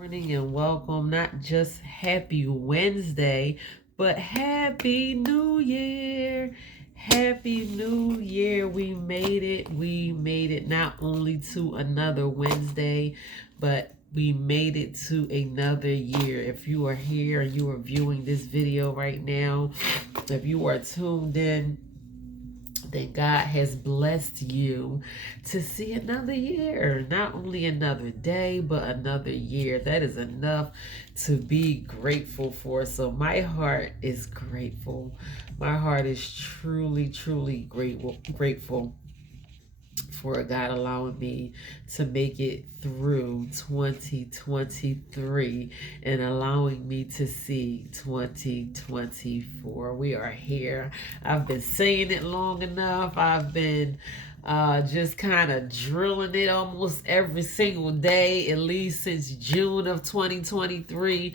Morning and welcome. Not just happy Wednesday, but happy New Year. Happy New Year. We made it. We made it not only to another Wednesday, but we made it to another year. If you are here and you are viewing this video right now, if you are tuned in, that God has blessed you to see another year. Not only another day, but another year. That is enough to be grateful for. So my heart is grateful. My heart is truly, truly grateful for God allowing me to make it through 2023 and allowing me to see 2024. We are here. I've been saying it long enough. I've been just kind of drilling it almost every single day, at least since June of 2023.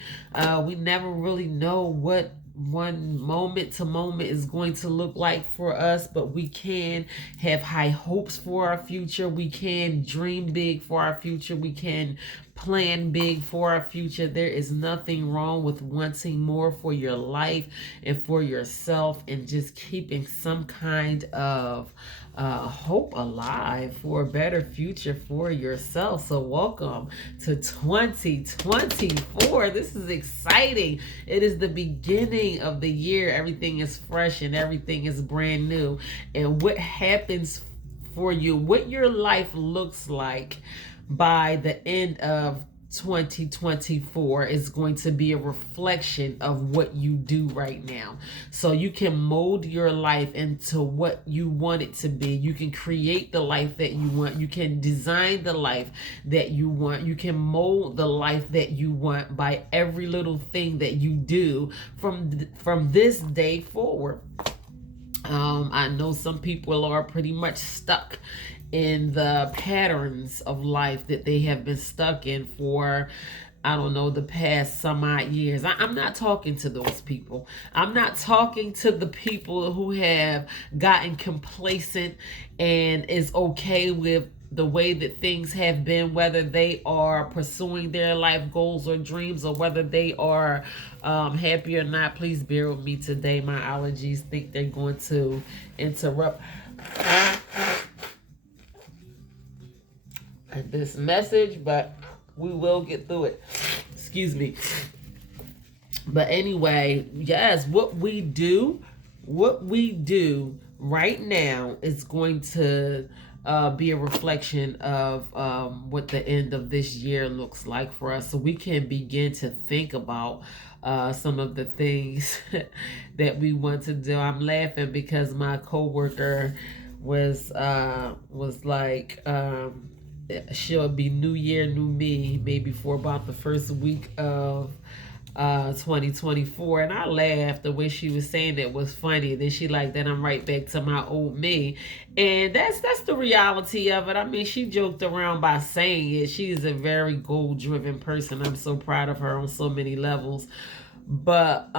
We never really know what one moment to moment is going to look like for us, but we can have high hopes for our future. We can dream big for our future. We can plan big for our future. There is nothing wrong with wanting more for your life and for yourself, and just keeping some kind of hope alive for a better future for yourself. So welcome to 2024. This is exciting. It is the beginning of the year. Everything is fresh and everything is brand new. And what happens for you, what your life looks like by the end of 2024 is going to be a reflection of what you do right now. So you can mold your life into what you want it to be. You can create the life that you want. You can design the life that you want. You can mold the life that you want by every little thing that you do from this day forward. I know some people are pretty much stuck in the patterns of life that they have been stuck in for, I don't know, the past some odd years. I'm not talking to those people. I'm not talking to the people who have gotten complacent and is okay with the way that things have been, whether they are pursuing their life goals or dreams, or whether they are happy or not. Please bear with me today. My allergies think they're going to interrupt this message, but we will get through it. Excuse me. But anyway, yes, what we do right now is going to be a reflection of what the end of this year looks like for us, so we can begin to think about some of the things that we want to do. I'm laughing because my coworker was like, she'll be new year, new me, maybe for about the first week of 2024, and I laughed. The way she was saying it was funny. Then she like, then I'm right back to my old me, and that's the reality of it. I mean, she joked around by saying it. She is a very goal driven person. I'm so proud of her on so many levels. But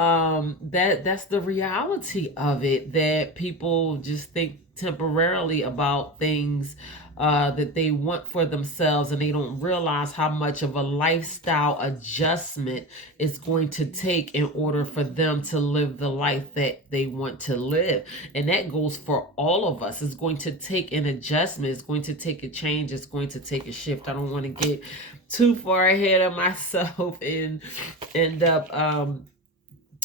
that's the reality of it, that people just think temporarily about things that they want for themselves, and they don't realize how much of a lifestyle adjustment it's going to take in order for them to live the life that they want to live. And that goes for all of us. It's going to take an adjustment. It's going to take a change. It's going to take a shift. I don't want to get too far ahead of myself and end up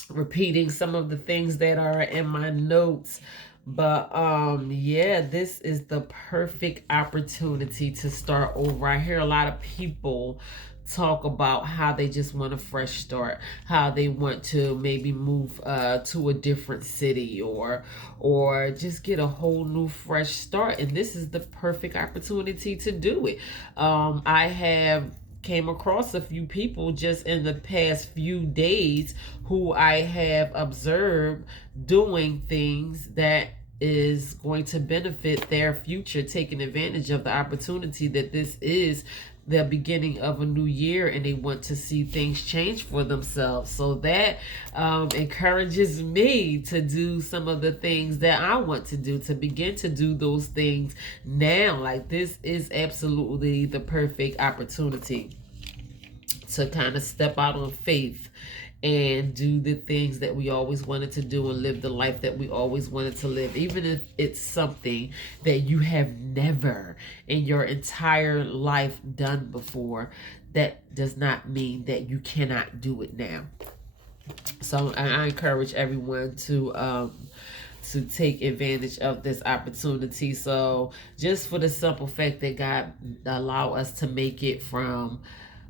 repeating some of the things that are in my notes. But yeah, this is the perfect opportunity to start over. I hear a lot of people talk about how they just want a fresh start, how they want to maybe move to a different city, or just get a whole new fresh start, and this is the perfect opportunity to do it. I have came across a few people just in the past few days who I have observed doing things that is going to benefit their future, taking advantage of the opportunity that this is the beginning of a new year, and they want to see things change for themselves. So that encourages me to do some of the things that I want to do, to begin to do those things now. Like, this is absolutely the perfect opportunity to kind of step out on faith and do the things that we always wanted to do and live the life that we always wanted to live, even if it's something that you have never in your entire life done before. That does not mean that you cannot do it now. So I encourage everyone to take advantage of this opportunity. So just for the simple fact that God allow us to make it from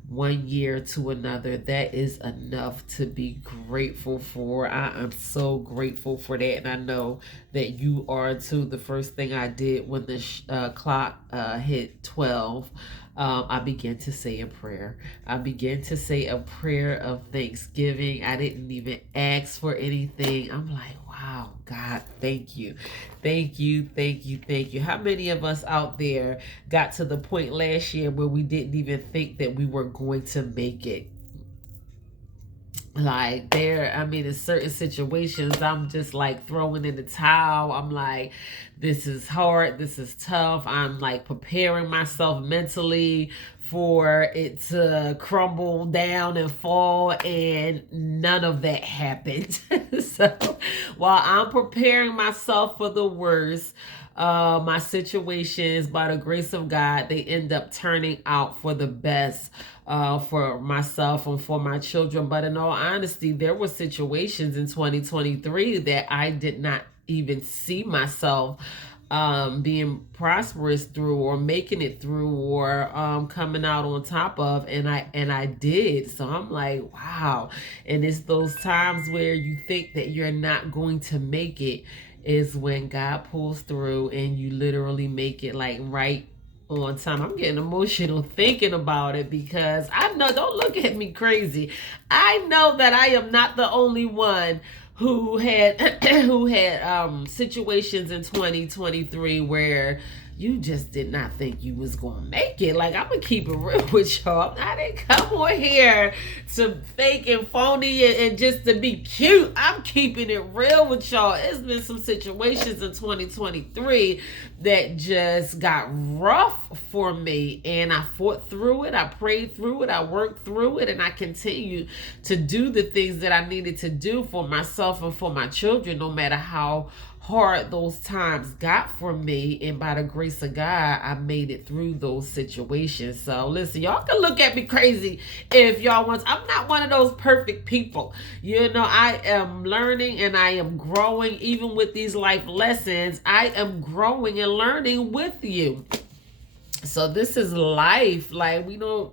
one year to another, that is enough to be grateful for. I am so grateful for that, and I know that you are too. The first thing I did when the clock hit 12, I began to say a prayer. I began to say a prayer of thanksgiving. I didn't even ask for anything. I'm like, wow, God, thank you. Thank you, thank you, thank you. How many of us out there got to the point last year where we didn't even think that we were going to make it? Like in certain situations, I'm just like throwing in the towel. I'm like, this is hard, this is tough. I'm like preparing myself mentally for it to crumble down and fall, and none of that happened. So while I'm preparing myself for the worst, my situations, by the grace of God, they end up turning out for the best, for myself and for my children. But in all honesty, there were situations in 2023 that I did not even see myself being prosperous through, or making it through, or coming out on top of, and I did. So I'm like, wow. And it's those times where you think that you're not going to make it, is when God pulls through and you literally make it, like right on time. I'm getting emotional thinking about it, because I know, don't look at me crazy, I know that I am not the only one who had who had situations in 2023 where you just did not think you was gonna make it. Like, I'm gonna keep it real with y'all. I didn't come on here to fake and phony and just to be cute. I'm keeping it real with y'all. It's been some situations in 2023 that just got rough for me, and I fought through it. I prayed through it. I worked through it, and I continue to do the things that I needed to do for myself and for my children, no matter how hard those times got for me. And by the grace of God, I made it through those situations. So listen, y'all can look at me crazy if y'all want. I'm not one of those perfect people. You know, I am learning and I am growing. Even with these life lessons, I am growing and learning with you. So this is life. Like, we don't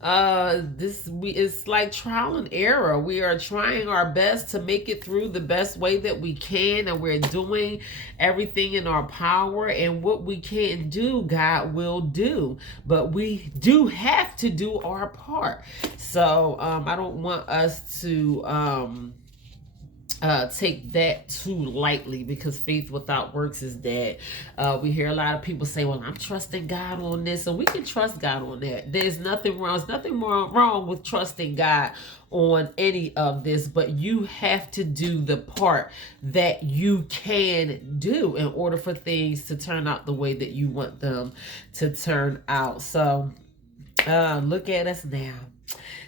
it's like trial and error. We are trying our best to make it through the best way that we can, and we're doing everything in our power. And what we can't do, God will do, but we do have to do our part. So I don't want us to take that too lightly, because faith without works is dead. We hear a lot of people say, well, I'm trusting God on this, and we can trust God on that. There's nothing wrong. There's nothing wrong with trusting God on any of this, but you have to do the part that you can do in order for things to turn out the way that you want them to turn out. So look at us now,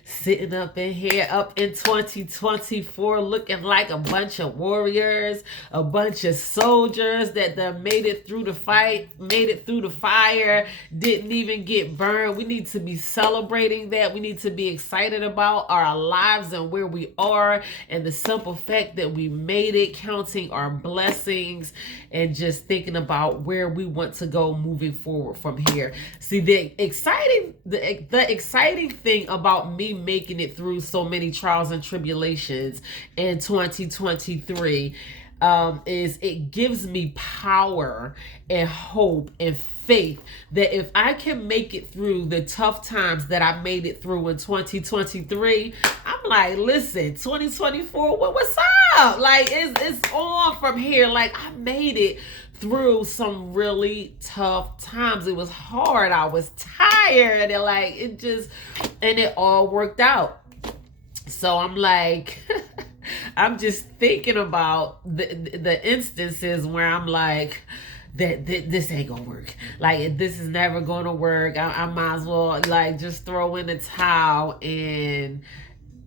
sitting up in here, up in 2024, looking like a bunch of warriors, a bunch of soldiers that made it through the fight, made it through the fire, didn't even get burned. We need to be celebrating that. We need to be excited about our lives and where we are, and the simple fact that we made it, counting our blessings, and just thinking about where we want to go moving forward from here. See, the exciting thing about me making it through so many trials and tribulations in 2023 is it gives me power and hope and faith that if I can make it through the tough times that I made it through in 2023, I'm like, listen, 2024, what's up? Like, it's on from here. Like, I made it through some really tough times. It was hard. I was tired, and it all worked out. So I'm like, I'm just thinking about the instances where I'm like, that this ain't gonna work. Like, this is never gonna work. I might as well like just throw in the towel and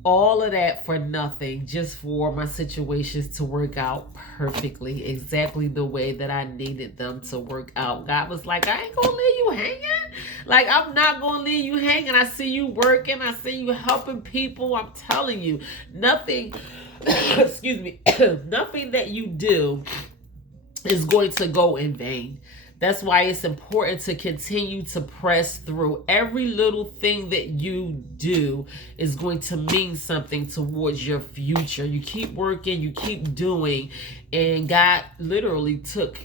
All of that for nothing, just for my situations to work out perfectly, exactly the way that I needed them to work out. God was like, I ain't gonna leave you hanging. Like, I'm not gonna leave you hanging. I see you working, I see you helping people. I'm telling you, nothing, excuse me, nothing that you do is going to go in vain. That's why it's important to continue to press through. Every little thing that you do is going to mean something towards your future. You keep working, you keep doing, and God literally took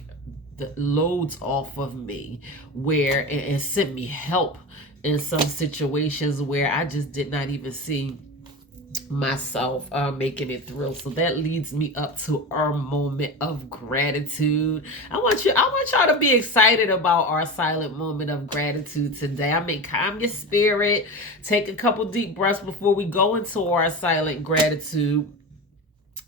the loads off of me where and sent me help in some situations where I just did not even see myself making it through. So that leads me up to our moment of gratitude. I want y'all to be excited about our silent moment of gratitude today. I mean, calm your spirit, take a couple deep breaths before we go into our silent gratitude.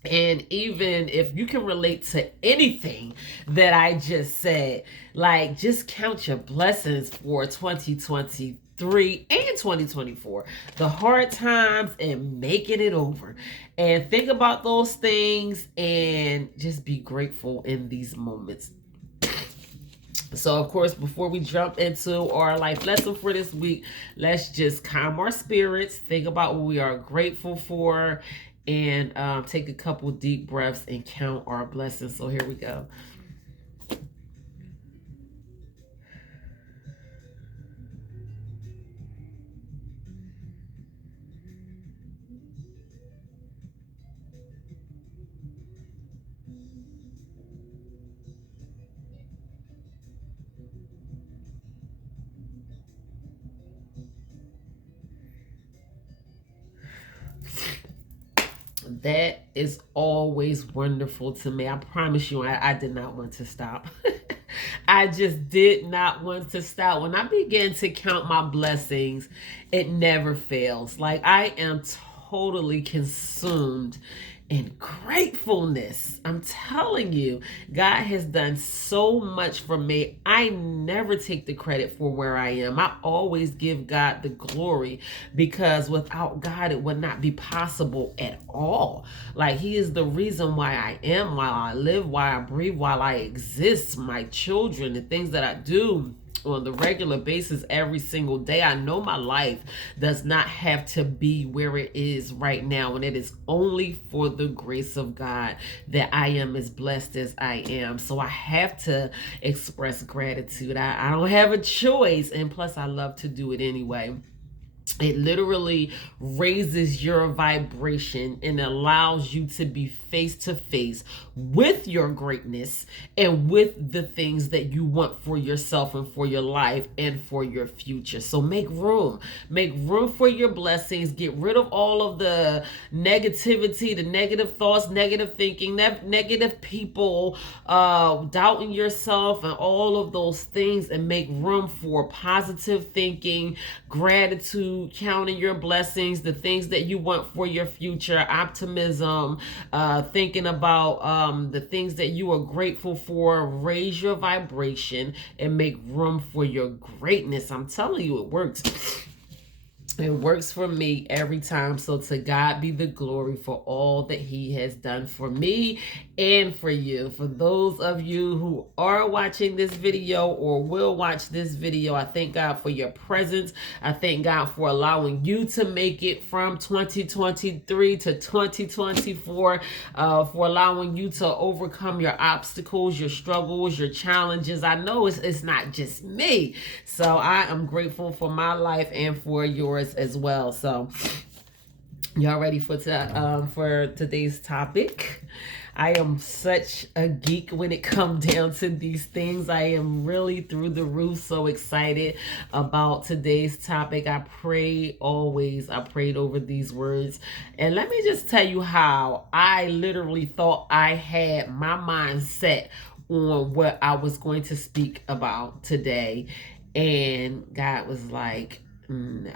And even if you can relate to anything that I just said, like, just count your blessings for 2023 and 2024, the hard times and making it over. And think about those things and just be grateful in these moments. So, of course, before we jump into our life lesson for this week, let's just calm our spirits, think about what we are grateful for, and take a couple deep breaths and count our blessings. So here we go. That is always wonderful to me. I promise you, I did not want to stop. I just did not want to stop. When I began to count my blessings, it never fails. Like, I am totally consumed in gratefulness. I'm telling you, God has done so much for me. I never take the credit for where I am. I always give God the glory, because without God, it would not be possible at all. Like, He is the reason why I am, why I live, why I breathe, while I exist. My children, the things that I do on the regular basis every single day. I know my life does not have to be where it is right now, and it is only for the grace of God that I am as blessed as I am. So I have to express gratitude. I don't have a choice, and plus I love to do it anyway. It literally raises your vibration and allows you to be face to face with your greatness and with the things that you want for yourself and for your life and for your future. So make room for your blessings. Get rid of all of the negativity, the negative thoughts, negative thinking, negative people, doubting yourself, and all of those things, and make room for positive thinking, gratitude, counting your blessings, the things that you want for your future, optimism, thinking about the things that you are grateful for. Raise your vibration and make room for your greatness. I'm telling you, it works. It works for me every time. So to God be the glory for all that He has done for me and for you. For those of you who are watching this video or will watch this video, I thank God for your presence. I thank God for allowing you to make it from 2023 to 2024, for allowing you to overcome your obstacles, your struggles, your challenges. I know it's not just me. So I am grateful for my life and for yours as well. So y'all ready for today's topic? I am such a geek when it comes down to these things. I am really through the roof, so excited about today's topic. I prayed over these words. And let me just tell you how I literally thought I had my mind set on what I was going to speak about today. And God was like, no.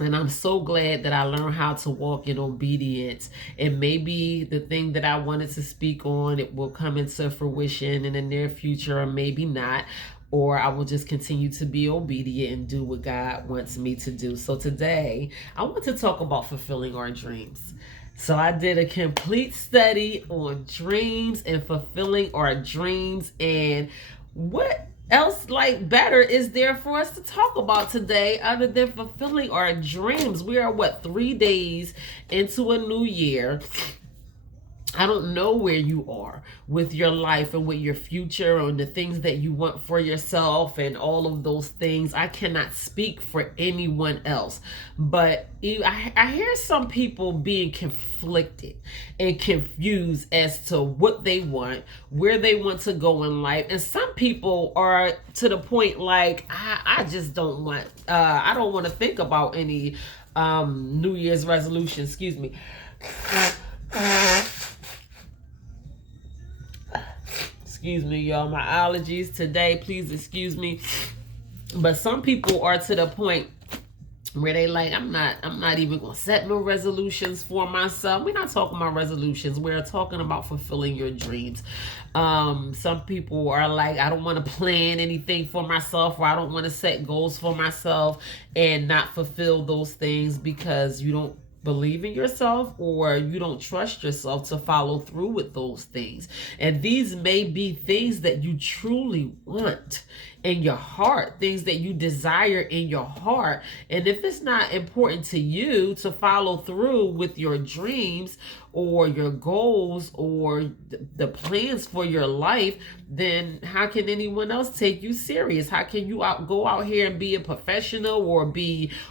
And I'm so glad that I learned how to walk in obedience. And maybe the thing that I wanted to speak on, it will come into fruition in the near future, or maybe not. or I will just continue to be obedient and do what God wants me to do. So today, I want to talk about fulfilling our dreams. So I did a complete study on dreams and fulfilling our dreams, and what else like better is there for us to talk about today other than fulfilling our dreams? We are 3 days into a new year. I don't know where you are with your life and with your future and the things that you want for yourself and all of those things. I cannot speak for anyone else, but I hear some people being conflicted and confused as to what they want, where they want to go in life. And some people are to the point like, I just don't want, I don't want to think about any New Year's resolution. Excuse me. Excuse me, y'all. My allergies today. Please excuse me. But some people are to the point where they like, I'm not even gonna set no resolutions for myself. We're not talking about resolutions. We're talking about fulfilling your dreams. Some people are like, I don't want to plan anything for myself, or I don't want to set goals for myself and not fulfill those things because you don't believe in yourself or you don't trust yourself to follow through with those things. And these may be things that you truly want in your heart, things that you desire in your heart. And if it's not important to you to follow through with your dreams or your goals or the plans for your life, then how can anyone else take you serious? How can you go out here and be a professional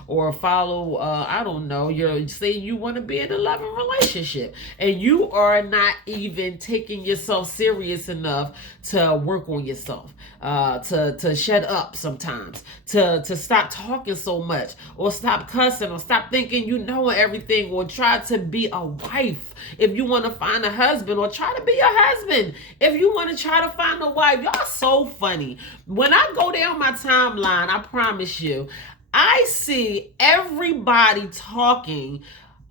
or follow, I don't know, you're saying you want to be in a loving relationship and you are not even taking yourself serious enough to work on yourself, to shut up sometimes, to stop talking so much, or stop cussing, or stop thinking you know everything, or try to be a wife if you want to find a husband, or try to be a husband if you want to try to find a wife. Y'all so funny. When I go down my timeline, I promise you, I see everybody talking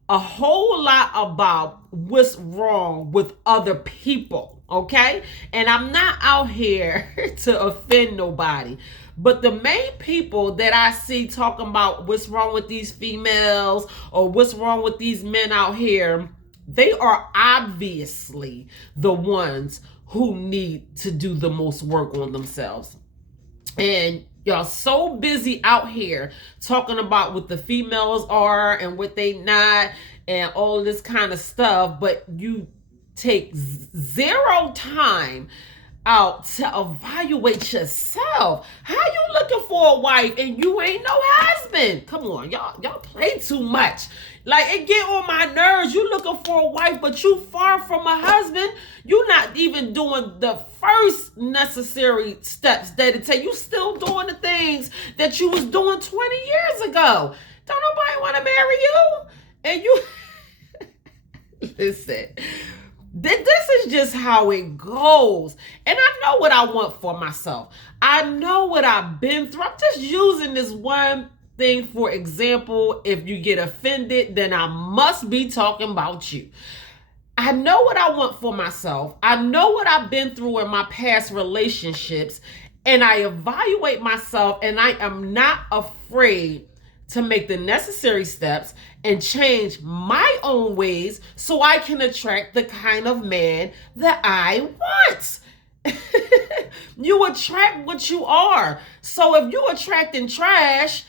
a whole lot about what's wrong with other people, okay? And I'm not out here to offend nobody, but the main people that I see talking about what's wrong with these females or what's wrong with these men out here, they are obviously the ones who need to do the most work on themselves. And y'all so busy out here talking about what the females are and what they not and all this kind of stuff, but you take zero time out to evaluate yourself. How you looking for a wife and you ain't no husband? Come on, y'all play too much. Like, it get on my nerves. You looking for a wife, but you far from a husband. You not even doing the first necessary steps that it take. You still doing the things that you was doing 20 years ago. Don't nobody want to marry you. And you listen. This is just how it goes. And I know what I want for myself. I know what I've been through. I'm just using this one thing for example. If you get offended, then I must be talking about you. I know what I want for myself. I know what I've been through in my past relationships. And I evaluate myself, and I am not afraid to make the necessary steps and change my own ways so I can attract the kind of man that I want. You attract what you are. So if you attracting trash,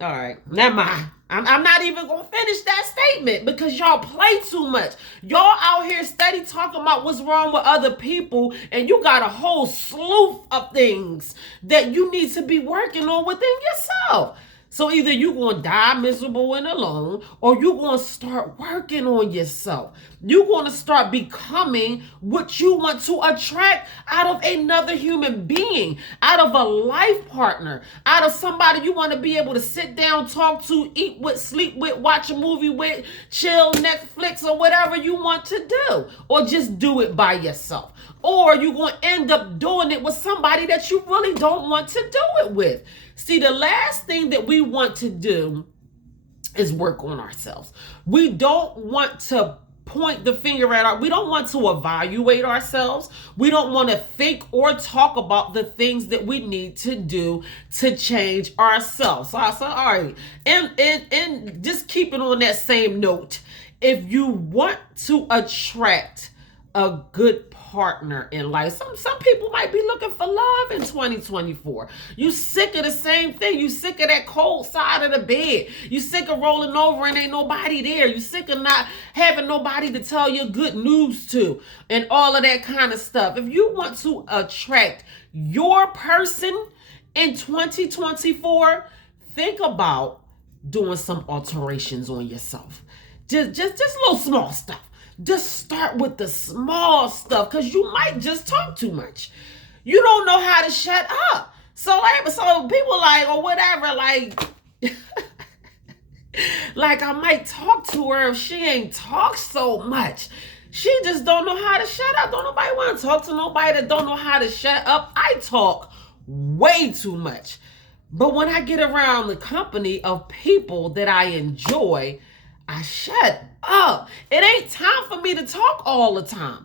all right, never mind. I'm not even going to finish that statement because y'all play too much. Y'all out here steady talking about what's wrong with other people, and you got a whole slew of things that you need to be working on within yourself. So either you're going to die miserable and alone, or you're going to start working on yourself. You're going to start becoming what you want to attract out of another human being, out of a life partner, out of somebody you want to be able to sit down, talk to, eat with, sleep with, watch a movie with, chill, Netflix, or whatever you want to do. Or just do it by yourself. Or you're going to end up doing it with somebody that you really don't want to do it with. See, the last thing that we want to do is work on ourselves. We don't want to point the finger at we don't want to evaluate ourselves. We don't want to think or talk about the things that we need to do to change ourselves. So I said, all right, and just keeping on that same note, if you want to attract a good partner in life, some people might be looking for love in 2024. You sick of the same thing. You sick of that cold side of the bed. You sick of rolling over and ain't nobody there. You sick of not having nobody to tell you good news to and all of that kind of stuff. If you want to attract your person in 2024, think about doing some alterations on yourself. Just little small stuff. Just start with the small stuff, because you might just talk too much. You don't know how to shut up. So people like, or whatever, like, like I might talk to her if she ain't talk so much. She just don't know how to shut up. Don't nobody want to talk to nobody that don't know how to shut up. I talk way too much. But when I get around the company of people that I enjoy, I shut up. It ain't time for me to talk all the time.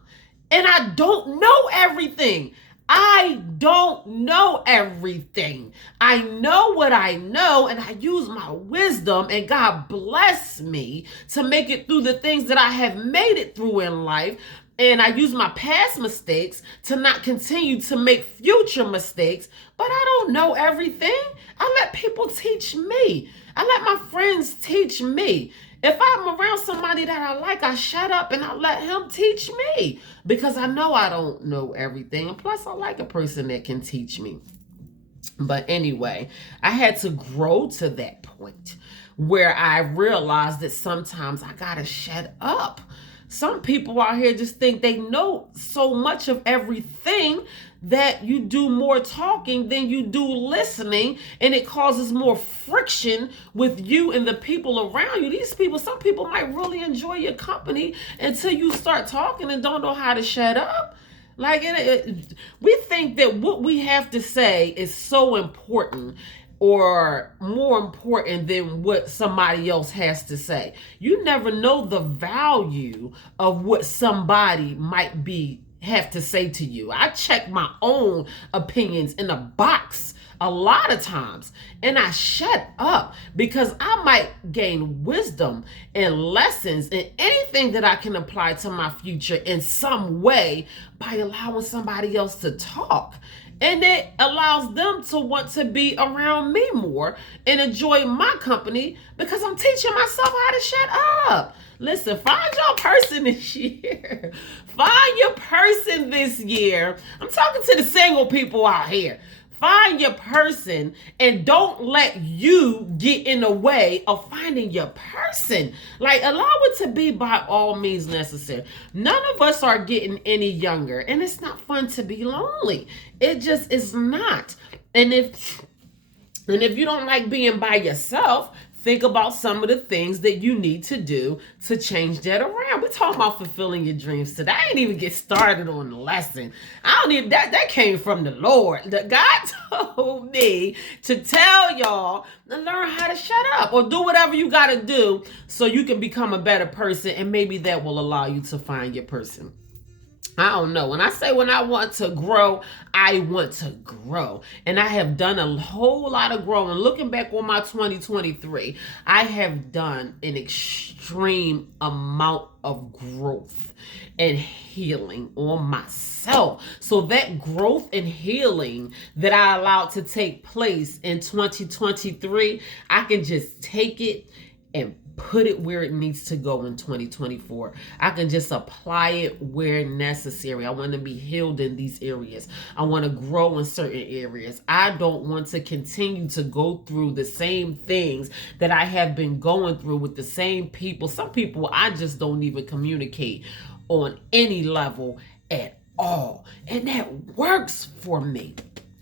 And I don't know everything. I don't know everything. I know what I know, and I use my wisdom, and God bless me to make it through the things that I have made it through in life. And I use my past mistakes to not continue to make future mistakes. But I don't know everything. I let people teach me. I let my friends teach me. If I'm around somebody that I like, I shut up and I let him teach me, because I know I don't know everything. And plus, I like a person that can teach me. But anyway, I had to grow to that point where I realized that sometimes I gotta shut up. Some people out here just think they know so much of everything that you do more talking than you do listening, and it causes more friction with you and the people around you. Some people might really enjoy your company until you start talking and don't know how to shut up. Like, we think that what we have to say is so important, or more important than what somebody else has to say. You never know the value of what somebody might have to say to you. I check my own opinions in a box a lot of times, and I shut up, because I might gain wisdom and lessons and anything that I can apply to my future in some way by allowing somebody else to talk. And it allows them to want to be around me more and enjoy my company, because I'm teaching myself how to shut up. Listen, find your person this year. Find your person this year. I'm talking to the single people out here. Find your person, and don't let you get in the way of finding your person. Like, allow it to be by all means necessary. None of us are getting any younger, and it's not fun to be lonely. It just is not. And if you don't like being by yourself, think about some of the things that you need to do to change that around. We're talking about fulfilling your dreams today. I ain't even get started on the lesson. That came from the Lord. God told me to tell y'all to learn how to shut up, or do whatever you got to do so you can become a better person, and maybe that will allow you to find your person. I don't know. When I want to grow, I want to grow. And I have done a whole lot of growing. Looking back on my 2023, I have done an extreme amount of growth and healing on myself. So that growth and healing that I allowed to take place in 2023, I can just take it and put it where it needs to go in 2024. I can just apply it where necessary. I want to be healed in these areas. I want to grow in certain areas. I don't want to continue to go through the same things that I have been going through with the same people. Some people I just don't even communicate on any level at all. And that works for me.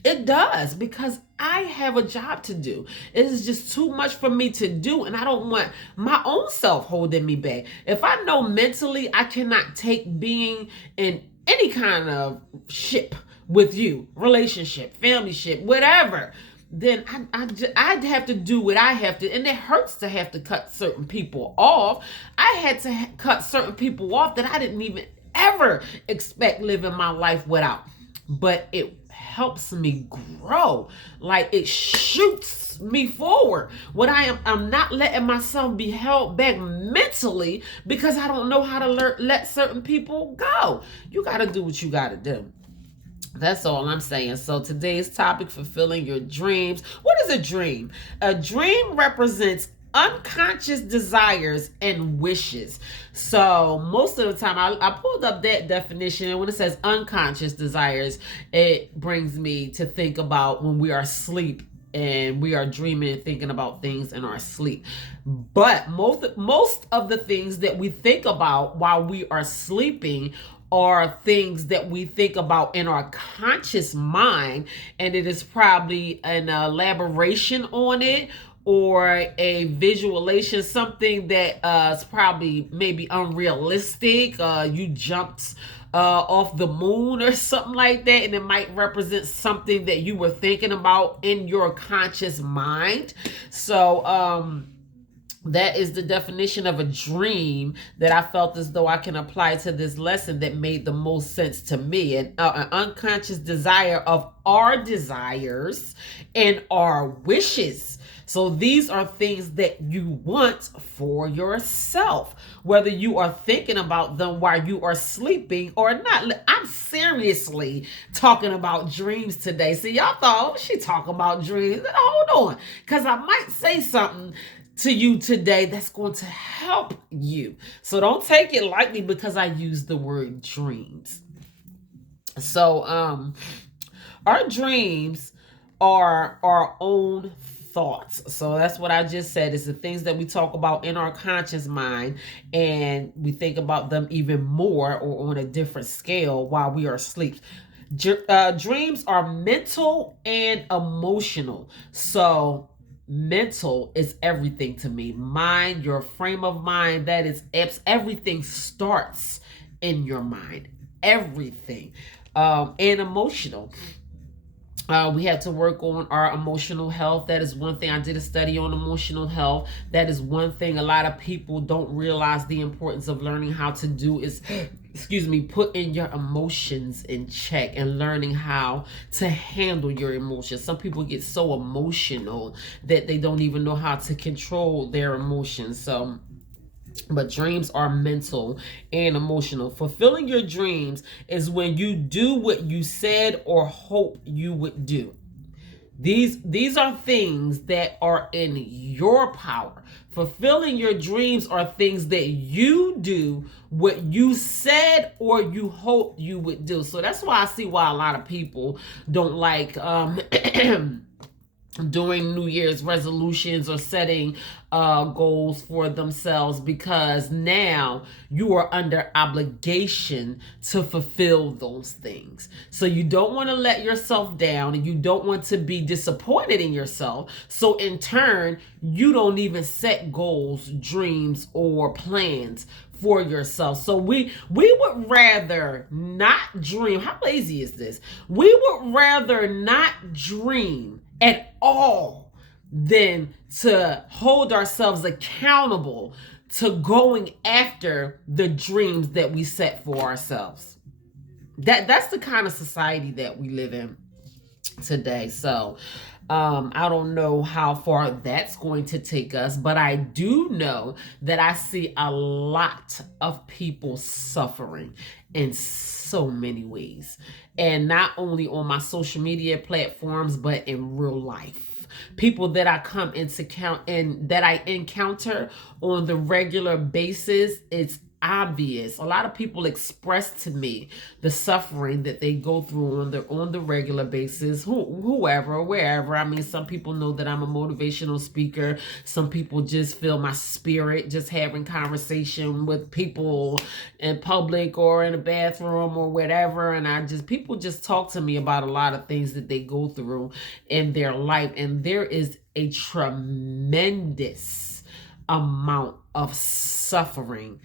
It does, because I have a job to do. It is just too much for me to do, and I don't want my own self holding me back. If I know mentally I cannot take being in any kind of ship with you, relationship, family ship, whatever, then I'd have to do what I have to. And it hurts to have to cut certain people off. I had to cut certain people off that I didn't even ever expect living my life without. But it helps me grow. Like, it shoots me forward. What I'm not letting myself be held back mentally because I don't know how to let certain people go. You got to do what you got to do. That's all I'm saying. So today's topic, fulfilling your dreams. What is a dream? A dream represents unconscious desires and wishes. So most of the time, I pulled up that definition, and when it says unconscious desires, it brings me to think about when we are asleep and we are dreaming and thinking about things in our sleep. But most of the things that we think about while we are sleeping are things that we think about in our conscious mind, and it is probably an elaboration on it or a visualization, something that is probably maybe unrealistic. You jumped off the moon or something like that, and it might represent something that you were thinking about in your conscious mind. So that is the definition of a dream that I felt as though I can apply to this lesson that made the most sense to me. An unconscious desire of our desires and our wishes. So these are things that you want for yourself, whether you are thinking about them while you are sleeping or not. I'm seriously talking about dreams today. See, y'all thought, oh, she talking about dreams. Hold on, because I might say something to you today that's going to help you. So don't take it lightly because I use the word dreams. So our dreams are our own thoughts. So that's what I just said. It's the things that we talk about in our conscious mind, and we think about them even more or on a different scale while we are asleep. Dreams are mental and emotional. So mental is everything to me. Mind, your frame of mind, that is everything starts in your mind. Everything. And emotional. We have to work on our emotional health. That is one thing. I did a study on emotional health. That is one thing a lot of people don't realize the importance of learning how to do is, put in your emotions in check and learning how to handle your emotions. Some people get so emotional that they don't even know how to control their emotions. But dreams are mental and emotional. Fulfilling your dreams is when you do what you said or hope you would do. These are things that are in your power. Fulfilling your dreams are things that you do what you said or you hope you would do. So that's why I see why a lot of people don't like doing New Year's resolutions or setting goals for themselves, because now you are under obligation to fulfill those things. So you don't want to let yourself down, and you don't want to be disappointed in yourself. So in turn, you don't even set goals, dreams, or plans for yourself. So we would rather not dream. How lazy is this? We would rather not dream at all than to hold ourselves accountable to going after the dreams that we set for ourselves. That's the kind of society that we live in today. So I don't know how far that's going to take us, but I do know that I see a lot of people suffering in so many ways, and not only on my social media platforms, but in real life. People that I come into count and that I encounter on the regular basis, it's obvious. A lot of people express to me the suffering that they go through on the regular basis, whoever or wherever. I mean, some people know that I'm a motivational speaker. Some people just feel my spirit just having conversation with people in public or in a bathroom or whatever, and people just talk to me about a lot of things that they go through in their life, and there is a tremendous amount of suffering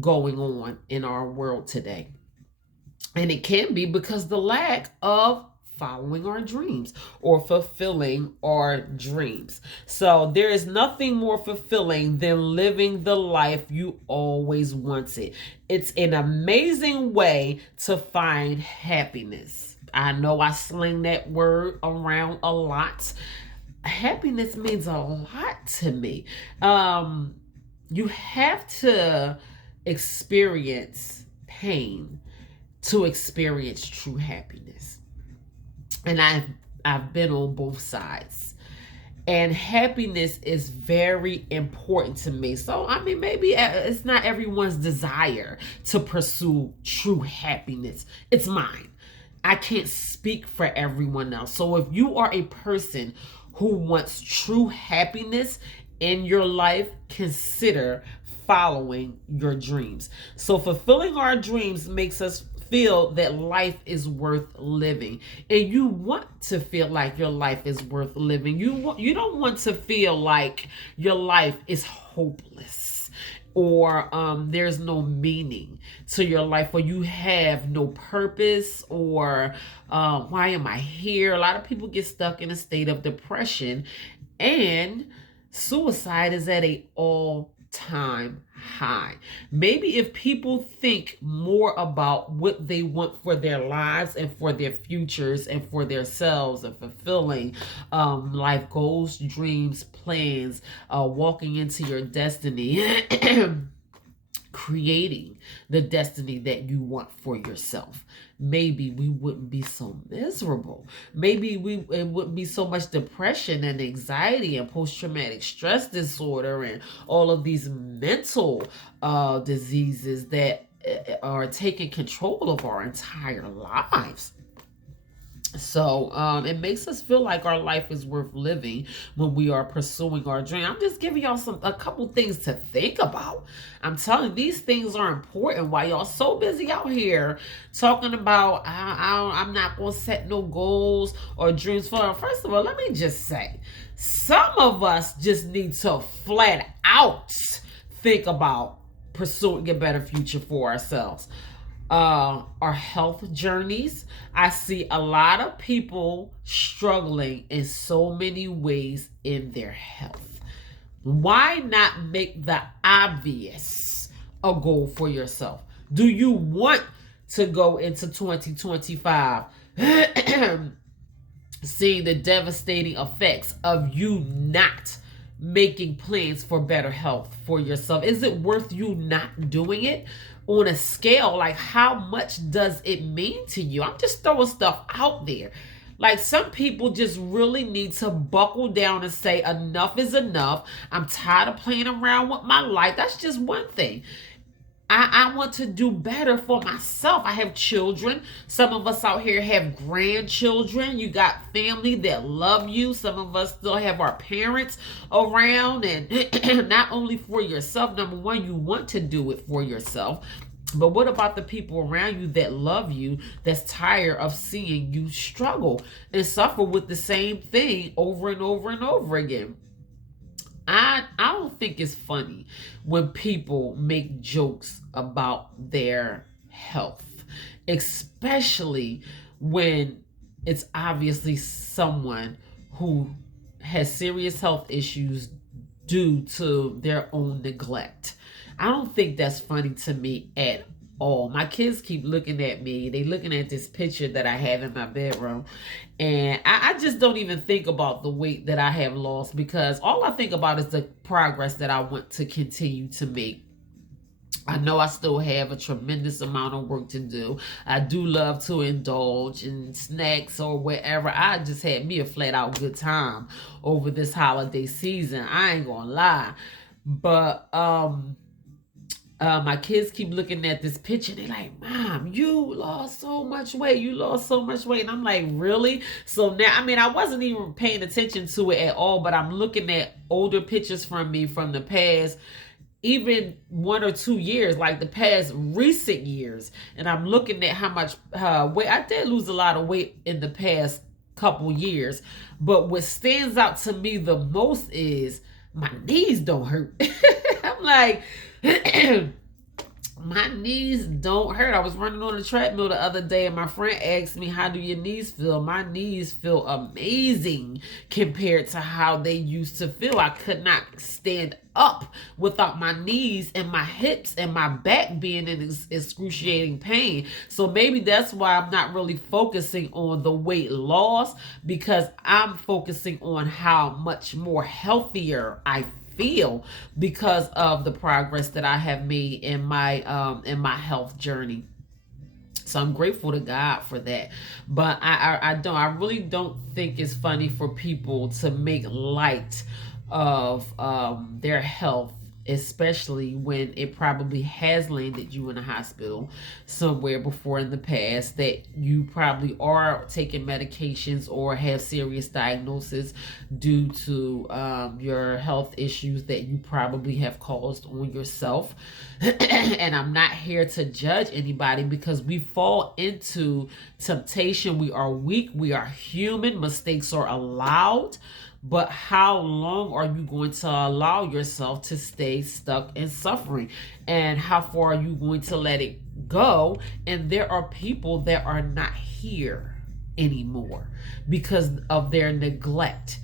going on in our world today. And it can be because the lack of following our dreams or fulfilling our dreams. So there is nothing more fulfilling than living the life you always wanted. It's an amazing way to find happiness. I know I sling that word around a lot. Happiness means a lot to me. You have to experience pain to experience true happiness. And I've been on both sides. And happiness is very important to me. So, I mean, maybe it's not everyone's desire to pursue true happiness. It's mine. I can't speak for everyone else. So if you are a person who wants true happiness in your life, consider following your dreams. So fulfilling our dreams makes us feel that life is worth living, and you want to feel like your life is worth living. You don't want to feel like your life is hopeless, or there's no meaning to your life, or you have no purpose, or why am I here? A lot of people get stuck in a state of depression, and suicide is at a all-time high. Maybe if people think more about what they want for their lives and for their futures and for themselves, and fulfilling life goals, dreams, plans, walking into your destiny, creating the destiny that you want for yourself, maybe we wouldn't be so miserable. Maybe it wouldn't be so much depression and anxiety and post-traumatic stress disorder and all of these mental diseases that are taking control of our entire lives. So it makes us feel like our life is worth living when we are pursuing our dream. I'm just giving y'all a couple things to think about. I'm telling you, these things are important while y'all so busy out here talking about I'm not going to set no goals or dreams for them. First of all, let me just say, some of us just need to flat out think about pursuing a better future for ourselves. Our health journeys. I see a lot of people struggling in so many ways in their health. Why not make the obvious a goal for yourself? Do you want to go into 2025 seeing the devastating effects of you not making plans for better health for yourself? Is it worth you not doing it? On a scale, like, how much does it mean to you? I'm just throwing stuff out there. Like, some people just really need to buckle down and say enough is enough. I'm tired of playing around with my life. That's just one thing. I want to do better for myself. I have children. Some of us out here have grandchildren. You got family that love you. Some of us still have our parents around. And not only for yourself, number one, you want to do it for yourself. But what about the people around you that love you, that's tired of seeing you struggle and suffer with the same thing over and over and over again? I don't think it's funny when people make jokes about their health, especially when it's obviously someone who has serious health issues due to their own neglect. I don't think that's funny to me at all. My kids keep looking at me. They looking at this picture that I have in my bedroom. And I just don't even think about the weight that I have lost, because all I think about is the progress that I want to continue to make. I know I still have a tremendous amount of work to do. I do love to indulge in snacks or whatever. I just had me a flat out good time over this holiday season. I ain't gonna lie. But my kids keep looking at this picture and they're like, Mom, you lost so much weight. You lost so much weight. And I'm like, really? So now, I mean, I wasn't even paying attention to it at all, but I'm looking at older pictures from me from the past, even 1 or 2 years, like the past recent years. And I'm looking at how much weight. I did lose a lot of weight in the past couple years. But what stands out to me the most is my knees don't hurt. I'm like, My knees don't hurt. I was running on the treadmill the other day and my friend asked me, how do your knees feel? My knees feel amazing compared to how they used to feel. I could not stand up without my knees and my hips and my back being in excruciating pain. So maybe that's why I'm not really focusing on the weight loss, because I'm focusing on how much more healthier I feel because of the progress that I have made in my health journey. So I'm grateful to God for that. But I really don't think it's funny for people to make light of their health, especially when it probably has landed you in a hospital somewhere before in the past, that you probably are taking medications or have serious diagnosis due to your health issues that you probably have caused on yourself. And I'm not here to judge anybody, because we fall into temptation. We are weak, we are human, mistakes are allowed. But how long are you going to allow yourself to stay stuck in suffering? And how far are you going to let it go? And there are people that are not here anymore because of their neglect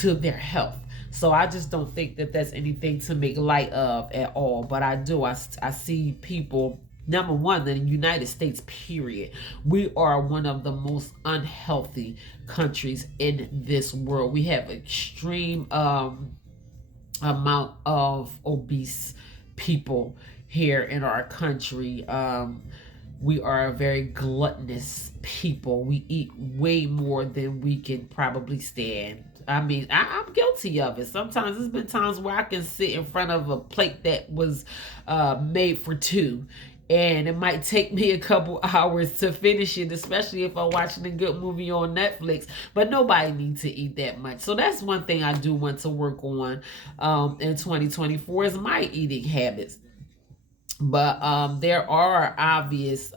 to their health. So I just don't think that that's anything to make light of at all. But I do. I see people. Number one, the United States, period. We are one of the most unhealthy countries in this world. We have extreme amount of obese people here in our country. We are a very gluttonous people. We eat way more than we can probably stand. I mean, I'm guilty of it. Sometimes there's been times where I can sit in front of a plate that was made for two, and it might take me a couple hours to finish it, especially if I'm watching a good movie on Netflix. But nobody needs to eat that much. So that's one thing I do want to work on in 2024 is my eating habits. But there are obvious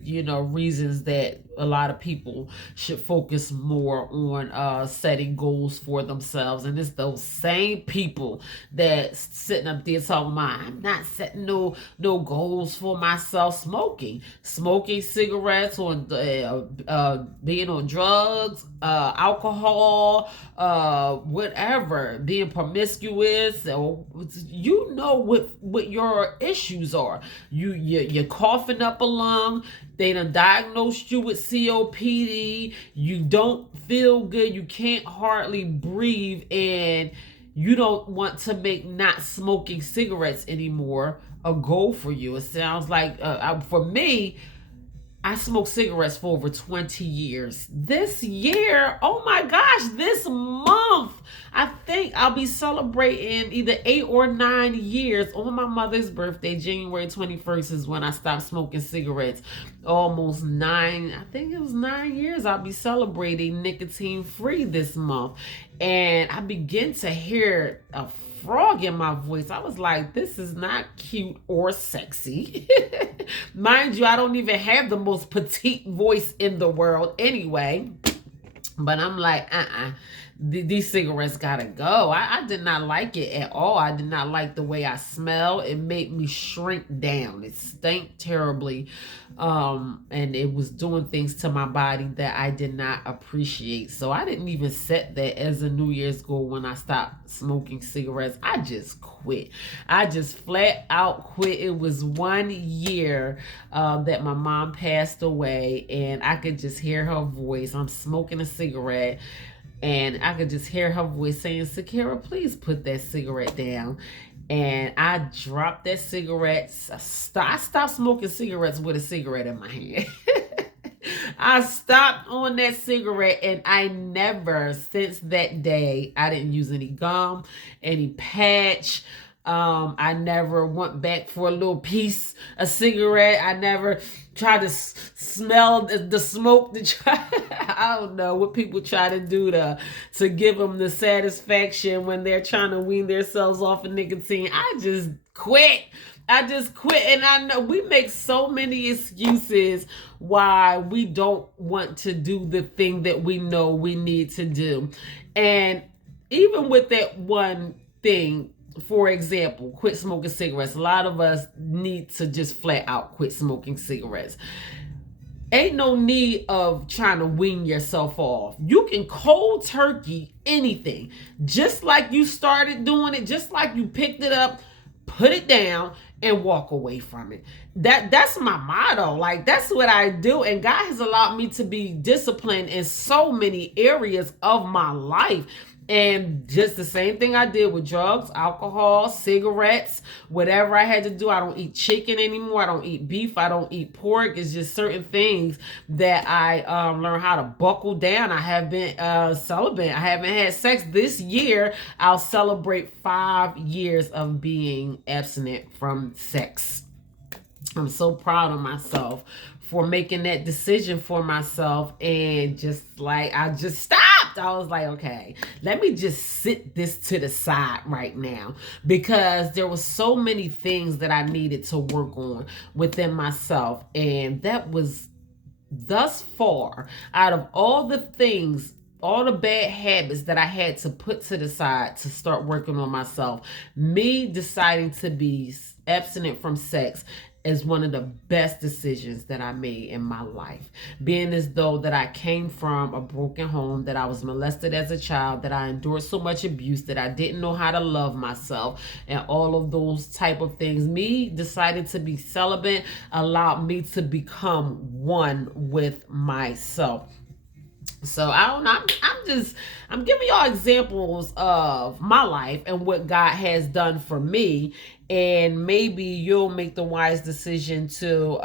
reasons that a lot of people should focus more on setting goals for themselves. And it's those same people that sitting up there talking about, I'm not setting no goals for myself. Smoking cigarettes, or being on drugs, alcohol, whatever, being promiscuous, or what your issues are. You're coughing up a lung. They done diagnosed you with COPD. You don't feel good. You can't hardly breathe. And you don't want to make not smoking cigarettes anymore a goal for you. It sounds like, for me, I smoked cigarettes for over 20 years. This year, oh my gosh, this month, I think I'll be celebrating either 8 or 9 years. On my mother's birthday, January 21st, is when I stopped smoking cigarettes. Almost 9, I think it was 9 years. I'll be celebrating nicotine free this month. And I begin to hear a frog in my voice. I was like, this is not cute or sexy. Mind you, I don't even have the most petite voice in the world anyway. But I'm like, these cigarettes gotta go. I did not like it at all. I did not like the way I smell. It made me shrink down. It stank terribly. And it was doing things to my body that I did not appreciate. So I didn't even set that as a New Year's goal when I stopped smoking cigarettes. I just quit. I just flat out quit. It was 1 year that my mom passed away, and I could just hear her voice. I'm smoking a cigarette, and I could just hear her voice saying, Sakira, please put that cigarette down. And I dropped that cigarette. I stopped smoking cigarettes with a cigarette in my hand. I stopped on that cigarette, and I never, since that day, I didn't use any gum, any patch. I never went back for a little piece of cigarette. I never tried to smell the smoke to try. I don't know what people try to do to give them the satisfaction when they're trying to wean themselves off of nicotine. I just quit. And I know we make so many excuses why we don't want to do the thing that we know we need to do. And even with that one thing, for example, quit smoking cigarettes. A lot of us need to just flat out quit smoking cigarettes. Ain't no need of trying to wean yourself off. You can cold turkey anything. Just like you started doing it, just like you picked it up, put it down and walk away from it. That's my motto. Like, that's what I do. And God has allowed me to be disciplined in so many areas of my life. And just the same thing I did with drugs, alcohol, cigarettes, whatever I had to do. I don't eat chicken anymore. I don't eat beef. I don't eat pork. It's just certain things that I learned how to buckle down. I have been celibate. I haven't had sex this year. I'll celebrate 5 years of being abstinent from sex. I'm so proud of myself for making that decision for myself, and just like I just stopped. I was like, okay, let me just sit this to the side right now, because there was so many things that I needed to work on within myself. And that was, thus far, out of all the things, all the bad habits that I had to put to the side to start working on myself, me deciding to be abstinent from sex is one of the best decisions that I made in my life. Being as though that I came from a broken home, that I was molested as a child, that I endured so much abuse, that I didn't know how to love myself, and all of those type of things. Me deciding to be celibate allowed me to become one with myself. So I don't know. I'm giving y'all examples of my life and what God has done for me, and maybe you'll make the wise decision to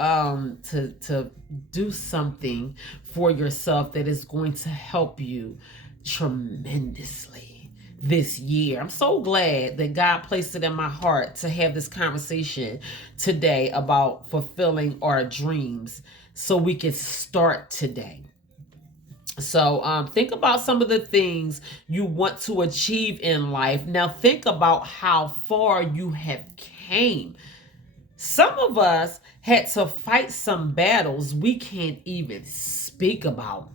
do something for yourself that is going to help you tremendously this year. I'm so glad that God placed it in my heart to have this conversation today about fulfilling our dreams, so we can start today. So think about some of the things you want to achieve in life. Now think about how far you have came. Some of us had to fight some battles we can't even speak about.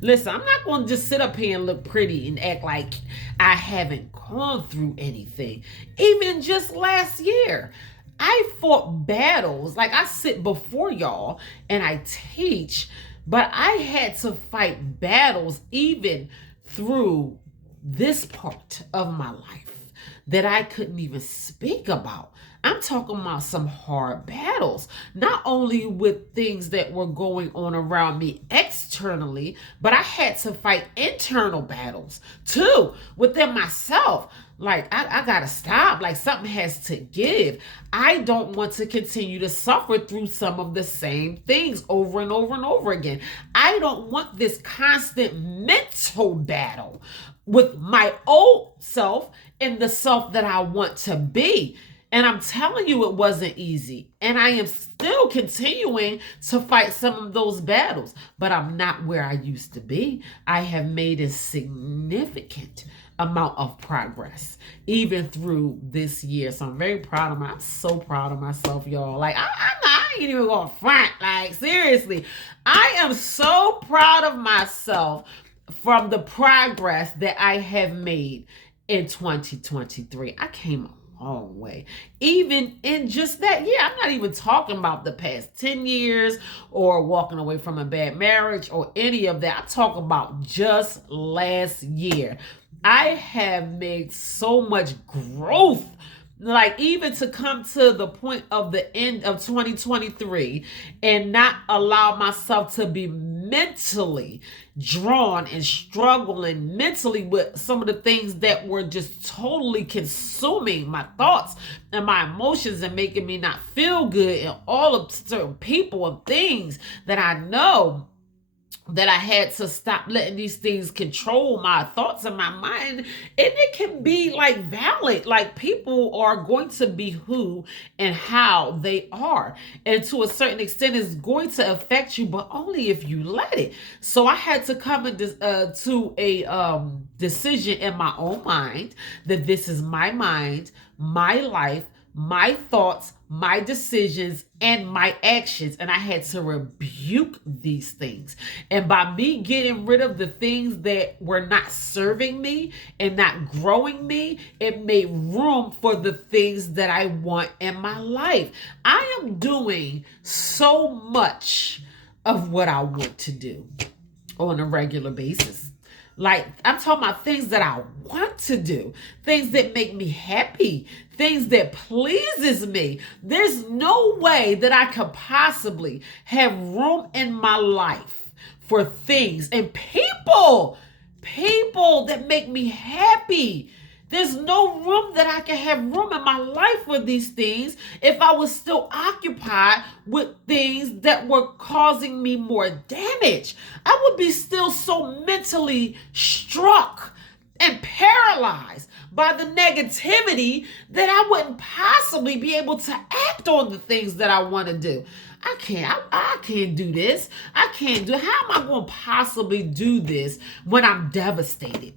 Listen, I'm not going to just sit up here and look pretty and act like I haven't gone through anything. Even just last year, I fought battles. Like, I sit before y'all and I teach, but I had to fight battles even through this part of my life that I couldn't even speak about. I'm talking about some hard battles, not only with things that were going on around me externally, but I had to fight internal battles too within myself. Like, I gotta stop. Like, something has to give. I don't want to continue to suffer through some of the same things over and over and over again. I don't want this constant mental battle with my old self and the self that I want to be. And I'm telling you, it wasn't easy. And I am still continuing to fight some of those battles, but I'm not where I used to be. I have made a significant amount of progress, even through this year. So I'm very proud of I'm so proud of myself, y'all. Like, I ain't even gonna front. Like, seriously, I am so proud of myself from the progress that I have made in 2023. I came a long way, even in just that year. I'm not even talking about the past 10 years or walking away from a bad marriage or any of that. I'm talking about just last year. I have made so much growth, like, even to come to the point of the end of 2023 and not allow myself to be mentally drawn and struggling mentally with some of the things that were just totally consuming my thoughts and my emotions and making me not feel good, and all of certain people and things that I know that I had to stop letting these things control my thoughts and my mind. And it can be like valid. Like, people are going to be who and how they are. And to a certain extent, it's going to affect you, but only if you let it. So I had to come to a decision in my own mind that this is my mind, my life, my thoughts, my decisions, and my actions. And I had to rebuke these things. And by me getting rid of the things that were not serving me and not growing me, it made room for the things that I want in my life. I am doing so much of what I want to do on a regular basis. Like, I'm talking about things that I want to do, things that make me happy, things that pleases me. There's no way that I could possibly have room in my life for things and people that make me happy. There's no room that I can have room in my life for these things if I was still occupied with things that were causing me more damage. I would be still so mentally struck and paralyzed by the negativity that I wouldn't possibly be able to act on the things that I want to do. I can't do this. How am I going to possibly do this when I'm devastated?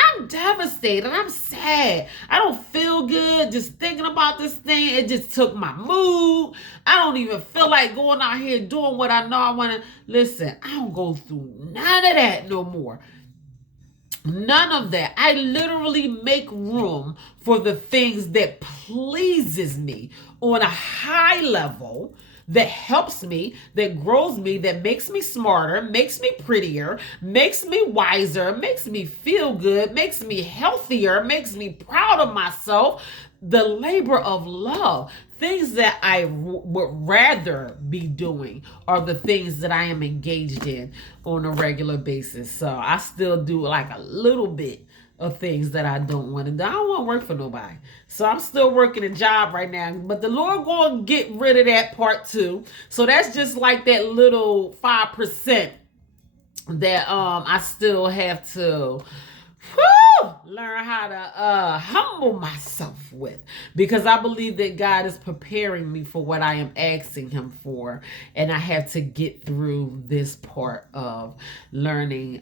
I'm devastated. I'm sad. I don't feel good just thinking about this thing. It just took my mood. I don't even feel like going out here doing what I know I want to. Listen, I don't go through none of that no more. None of that. I literally make room for the things that pleases me on a high level, that helps me, that grows me, that makes me smarter, makes me prettier, makes me wiser, makes me feel good, makes me healthier, makes me proud of myself. The labor of love, things that I would rather be doing are the things that I am engaged in on a regular basis. So I still do like a little bit of things that I don't want to do. I don't want to work for nobody. So I'm still working a job right now, but the Lord going to get rid of that part too. So that's just like that little 5% that I still have to learn how to humble myself with, because I believe that God is preparing me for what I am asking him for, and I have to get through this part of learning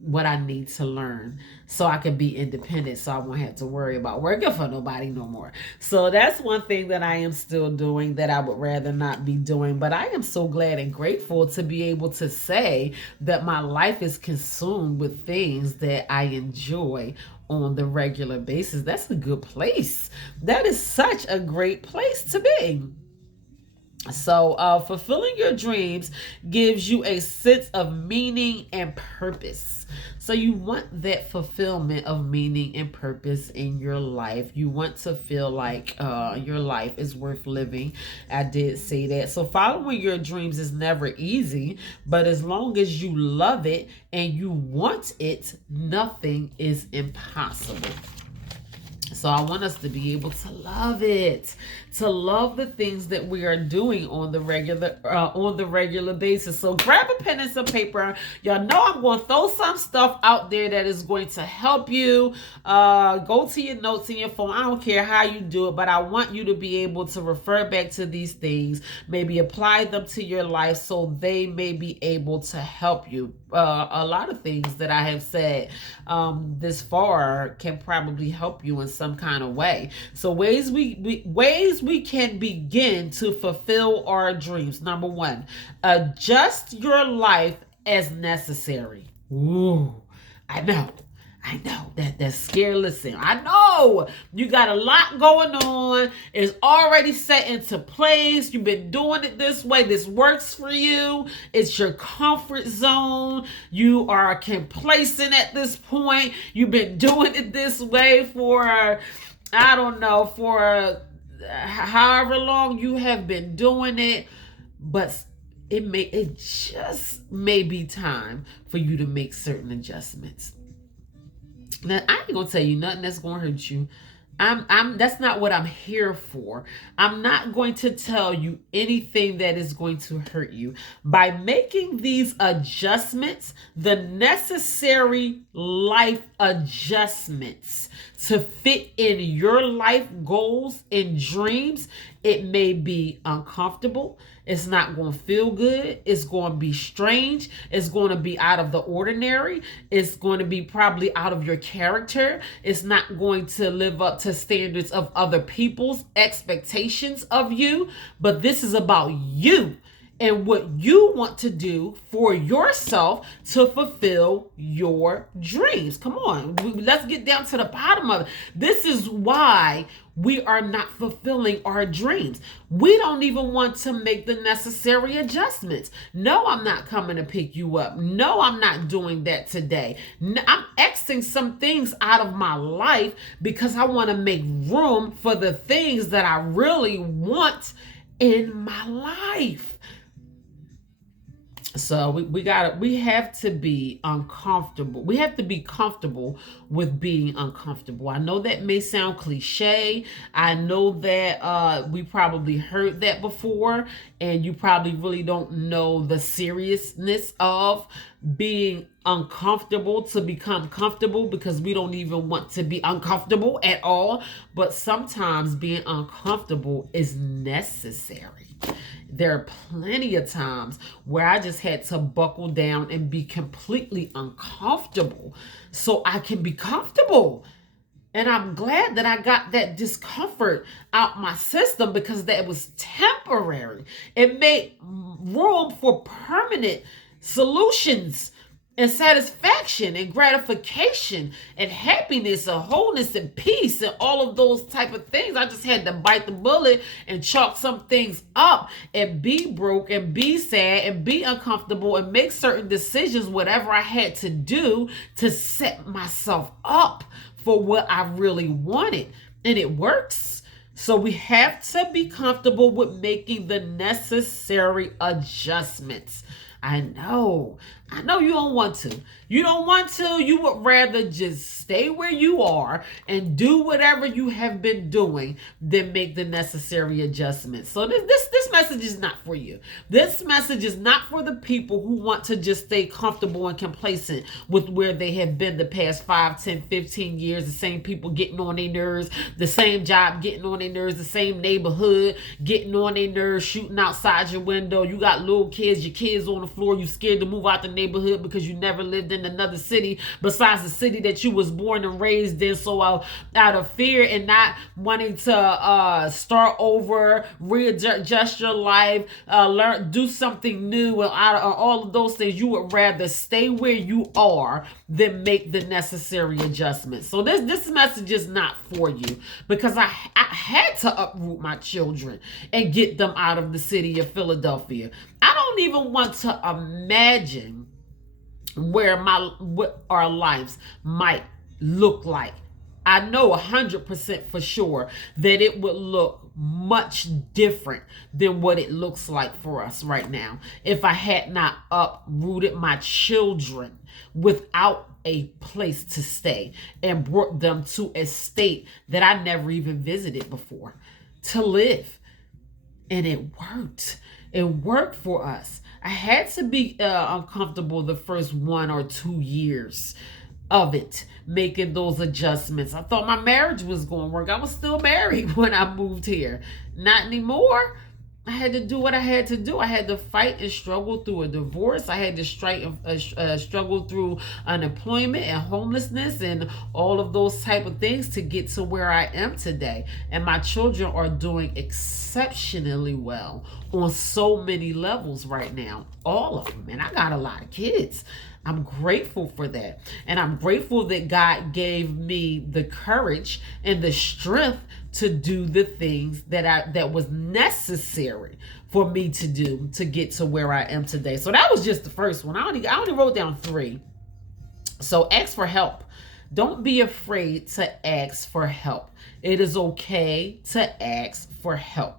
what I need to learn so I can be independent, so I won't have to worry about working for nobody no more. So that's one thing that I am still doing that I would rather not be doing, but I am so glad and grateful to be able to say that my life is consumed with things that I enjoy on the regular basis. That's a good place. That is such a great place to be. So fulfilling your dreams gives you a sense of meaning and purpose. So you want that fulfillment of meaning and purpose in your life. You want to feel like your life is worth living. I did say that. So following your dreams is never easy, but as long as you love it and you want it, nothing is impossible. So I want us to be able to love it, to love the things that we are doing on the regular basis. So grab a pen and some paper. Y'all know I'm going to throw some stuff out there that is going to help you. Go to your notes in your phone. I don't care how you do it, but I want you to be able to refer back to these things, maybe apply them to your life so they may be able to help you. A lot of things that I have said this far can probably help you in some kind of way. So ways we can begin to fulfill our dreams. Number one, adjust your life as necessary. Ooh, I know that's scary. Listen, I know you got a lot going on. It's already set into place. You've been doing it this way. This works for you. It's your comfort zone. You are complacent at this point. You've been doing it this way for, I don't know, for however long you have been doing it. But it just may be time for you to make certain adjustments. Now, I ain't gonna tell you nothing that's gonna hurt you. That's not what I'm here for. I'm not going to tell you anything that is going to hurt you. By making these adjustments, the necessary life adjustments to fit in your life goals and dreams, it may be uncomfortable. It's not going to feel good. It's going to be strange. It's going to be out of the ordinary. It's going to be probably out of your character. It's not going to live up to standards of other people's expectations of you. But this is about you and what you want to do for yourself to fulfill your dreams. Come on, let's get down to the bottom of it. This is why we are not fulfilling our dreams. We don't even want to make the necessary adjustments. No, I'm not coming to pick you up. No, I'm not doing that today. I'm Xing some things out of my life because I want to make room for the things that I really want in my life. So we have to be uncomfortable. We have to be comfortable with being uncomfortable. I know that may sound cliche. I know that we probably heard that before, and you probably really don't know the seriousness of being uncomfortable to become comfortable, because we don't even want to be uncomfortable at all. But sometimes being uncomfortable is necessary. There are plenty of times where I just had to buckle down and be completely uncomfortable so I can be comfortable. And I'm glad that I got that discomfort out my system, because that was temporary. It made room for permanent solutions and satisfaction and gratification and happiness and wholeness and peace and all of those type of things. I just had to bite the bullet and chalk some things up and be broke and be sad and be uncomfortable and make certain decisions, whatever I had to do to set myself up for what I really wanted. And it works. So we have to be comfortable with making the necessary adjustments. I know you don't want to. You don't want to. You would rather just stay where you are and do whatever you have been doing than make the necessary adjustments. So this message is not for you. This message is not for the people who want to just stay comfortable and complacent with where they have been the past 5, 10, 15 years. The same people getting on their nerves, the same job getting on their nerves, the same neighborhood getting on their nerves, shooting outside your window. You got little kids, your kids on the floor. You scared to move out the neighborhood because you never lived in another city besides the city that you was born and raised in. So out of fear and not wanting to start over, readjust your life, do something new, and out of all of those things, you would rather stay where you are than make the necessary adjustments. So this message is not for you, because I had to uproot my children and get them out of the city of Philadelphia. I don't even want to imagine what our lives might look like. I know 100% for sure that it would look much different than what it looks like for us right now if I had not uprooted my children without a place to stay and brought them to a state that I never even visited before to live. And it worked. It worked for us. I had to be uncomfortable the first 1 or 2 years of it, making those adjustments. I thought my marriage was going to work. I was still married when I moved here. Not anymore. I had to do what I had to do. I had to fight and struggle through a divorce. I had to struggle through unemployment and homelessness and all of those type of things to get to where I am today. And my children are doing exceptionally well on so many levels right now. All of them. And I got a lot of kids. I'm grateful for that. And I'm grateful that God gave me the courage and the strength to do the things that was necessary for me to do to get to where I am today. So that was just the first one. I only wrote down 3. So ask for help. Don't be afraid to ask for help. It is okay to ask for help.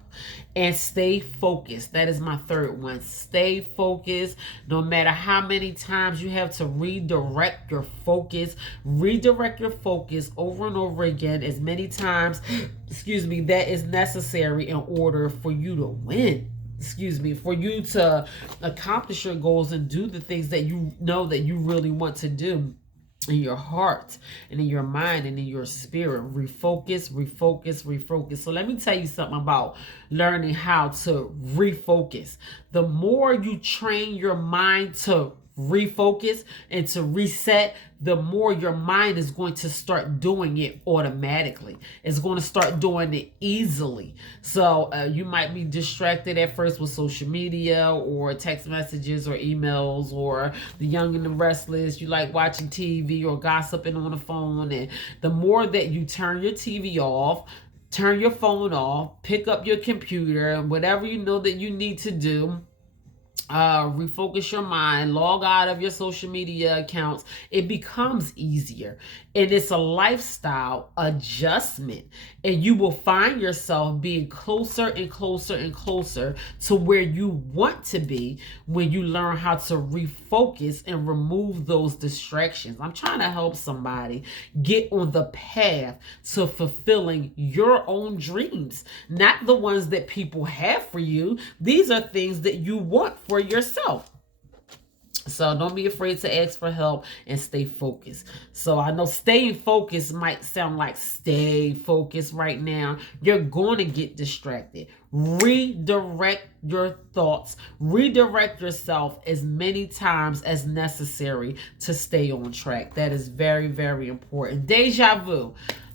And stay focused. That is my 3rd one. Stay focused. No matter how many times you have to redirect your focus. Redirect your focus over and over again as many times, that is necessary in order for you to win. For you to accomplish your goals and do the things that you know that you really want to do. in your heart and in your mind and in your spirit. Refocus, refocus, refocus. So let me tell you something about learning how to refocus. The more you train your mind to refocus and to reset, the more your mind is going to start doing it automatically. It's going to start doing it easily. So you might be distracted at first with social media or text messages or emails, or the young and the restless. You like watching TV or gossiping on the phone. And the more that you turn your TV off, turn your phone off, pick up your computer, whatever you know that you need to do, refocus your mind, log out of your social media accounts, it becomes easier. And it's a lifestyle adjustment. And you will find yourself being closer and closer and closer to where you want to be when you learn how to refocus and remove those distractions. I'm trying to help somebody get on the path to fulfilling your own dreams, not the ones that people have for you. These are things that you want for yourself. So don't be afraid to ask for help and stay focused. So I know staying focused might sound like stay focused right now. You're going to get distracted. Redirect your thoughts. Redirect yourself as many times as necessary to stay on track. That is very, very important. Deja vu.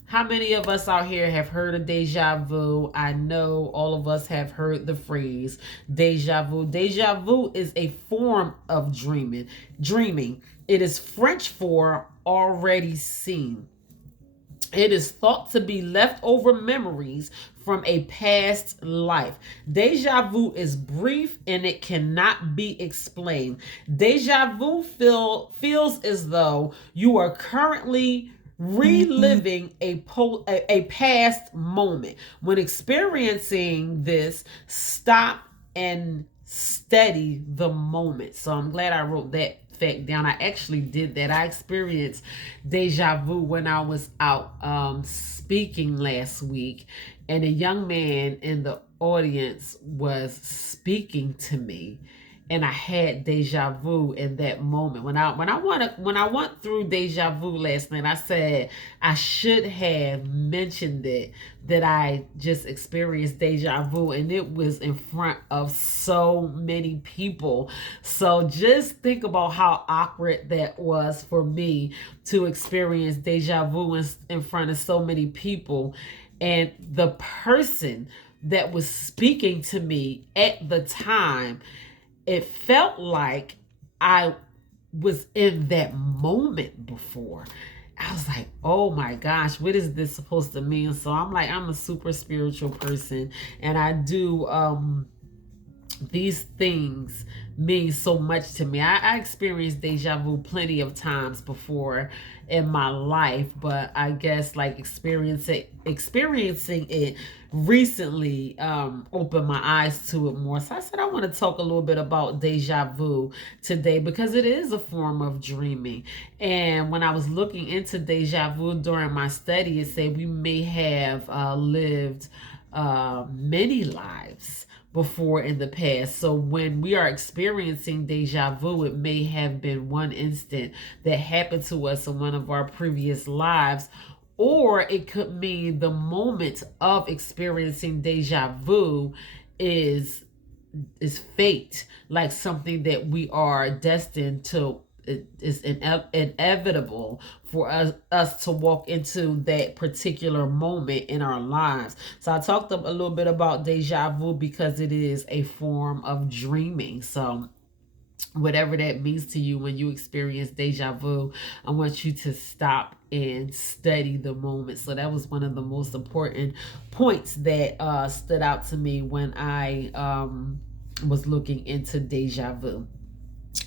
How many of us out here have heard of deja vu? I know all of us have heard the phrase deja vu. Deja vu is a form of dreaming. It is French for already seen. It is thought to be leftover memories from a past life. Deja vu is brief and it cannot be explained. Deja vu feels as though you are currently reliving a past moment. When experiencing this, stop and steady the moment. So I'm glad I wrote that fact down. I actually did that. I experienced deja vu when I was out speaking last week, and a young man in the audience was speaking to me, and I had deja vu in that moment. When I went through deja vu last night, I said I should have mentioned it, that I just experienced deja vu, and it was in front of so many people. So just think about how awkward that was for me to experience deja vu in front of so many people. And the person that was speaking to me at the time, it felt like I was in that moment before. I was like, oh my gosh, what is this supposed to mean? So I'm like, I'm a super spiritual person, and I do these things mean so much to me. I experienced deja vu plenty of times before in my life, but I guess like experiencing it recently opened my eyes to it more. So I said I want to talk a little bit about deja vu today, because it is a form of dreaming. And when I was looking into deja vu during my study, it said we may have lived many lives before in the past. So when we are experiencing deja vu, it may have been one instant that happened to us in one of our previous lives, or it could mean the moment of experiencing deja vu is fate, like something that we are destined to. It is inevitable for us to walk into that particular moment in our lives. So I talked a little bit about deja vu because it is a form of dreaming. So whatever that means to you when you experience deja vu, I want you to stop and study the moment. So that was one of the most important points that stood out to me when I was looking into deja vu.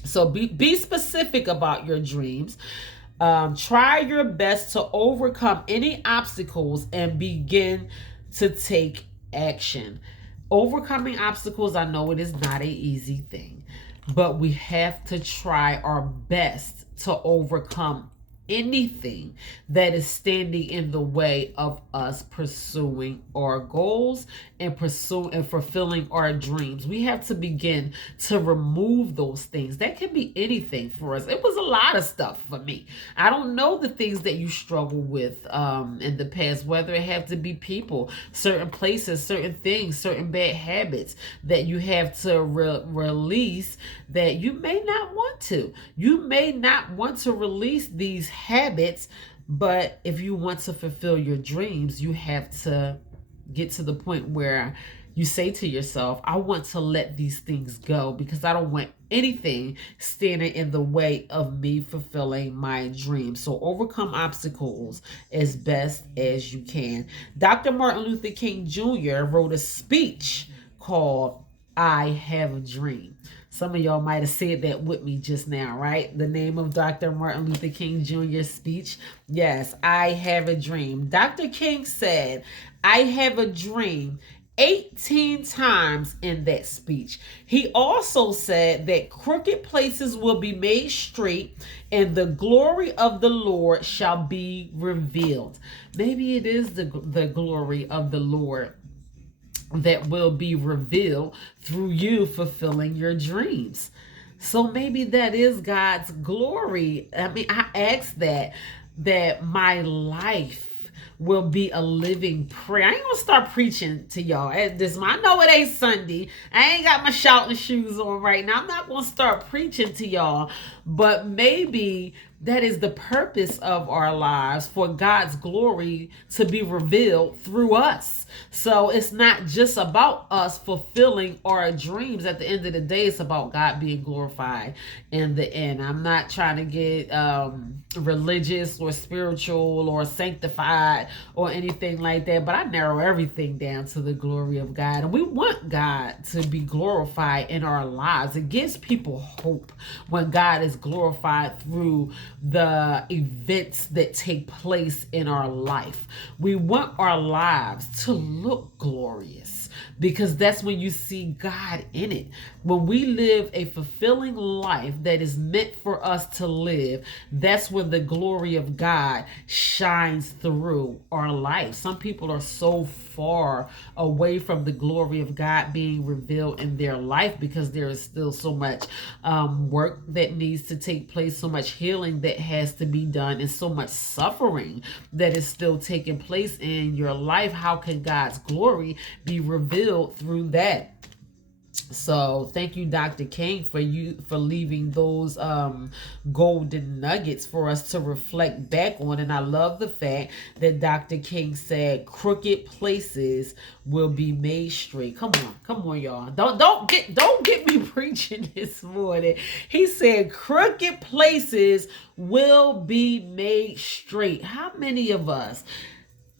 So be specific about your dreams. Try your best to overcome any obstacles and begin to take action. Overcoming obstacles, I know it is not an easy thing, but we have to try our best to overcome anything that is standing in the way of us pursuing our goals and pursuing and fulfilling our dreams. We have to begin to remove those things. That can be anything for us. It was a lot of stuff for me. I don't know the things that you struggle with in the past, whether it have to be people, certain places, certain things, certain bad habits that you have to release that you may not want to. You may not want to release these habits, but if you want to fulfill your dreams, you have to get to the point where you say to yourself, I want to let these things go because I don't want anything standing in the way of me fulfilling my dreams. So overcome obstacles as best as you can. Dr. Martin Luther King Jr. wrote a speech called I Have a Dream. Some of y'all might have said that with me just now, right? The name of Dr. Martin Luther King Jr.'s speech. Yes, I have a dream. Dr. King said, I have a dream 18 times in that speech. He also said that crooked places will be made straight and the glory of the Lord shall be revealed. Maybe it is the glory of the Lord that will be revealed through you fulfilling your dreams. So maybe that is God's glory. I mean, I ask that my life will be a living prayer. I ain't gonna start preaching to y'all at this. I know it ain't Sunday. I ain't got my shouting shoes on right now. I'm not gonna start preaching to y'all, but maybe that is the purpose of our lives, for God's glory to be revealed through us. So it's not just about us fulfilling our dreams. At the end of the day, it's about God being glorified in the end. I'm not trying to get religious or spiritual or sanctified or anything like that, but I narrow everything down to the glory of God. And we want God to be glorified in our lives. It gives people hope when God is glorified through the events that take place in our life. We want our lives to look glorious because that's when you see God in it. When we live a fulfilling life that is meant for us to live, that's when the glory of God shines through our life. Some people are so far away from the glory of God being revealed in their life because there is still so much work that needs to take place, so much healing that has to be done, and so much suffering that is still taking place in your life. How can God's glory be revealed through that? So thank you, Dr. King, for leaving those golden nuggets for us to reflect back on. And I love the fact that Dr. King said crooked places will be made straight. Come on, y'all. Don't get me preaching this morning. He said crooked places will be made straight. How many of us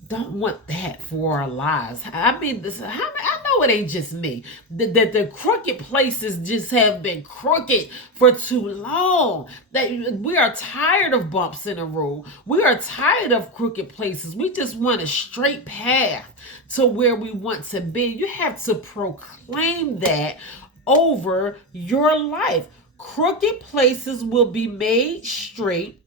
don't want that for our lives? I mean, I know it ain't just me. The crooked places just have been crooked for too long. That we are tired of bumps in the road. We are tired of crooked places. We just want a straight path to where we want to be. You have to proclaim that over your life. Crooked places will be made straight,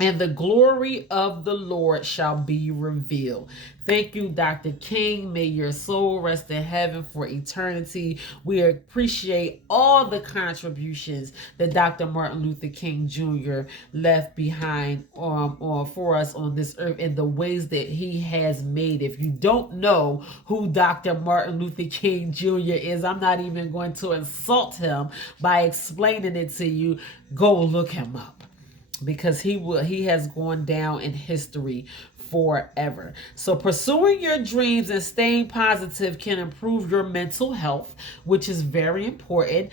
and the glory of the Lord shall be revealed. Thank you, Dr. King. May your soul rest in heaven for eternity. We appreciate all the contributions that Dr. Martin Luther King Jr. left behind for us on this earth and the ways that he has made. If you don't know who Dr. Martin Luther King Jr. is, I'm not even going to insult him by explaining it to you. Go look him up, because he has gone down in history forever. So pursuing your dreams and staying positive can improve your mental health, which is very important.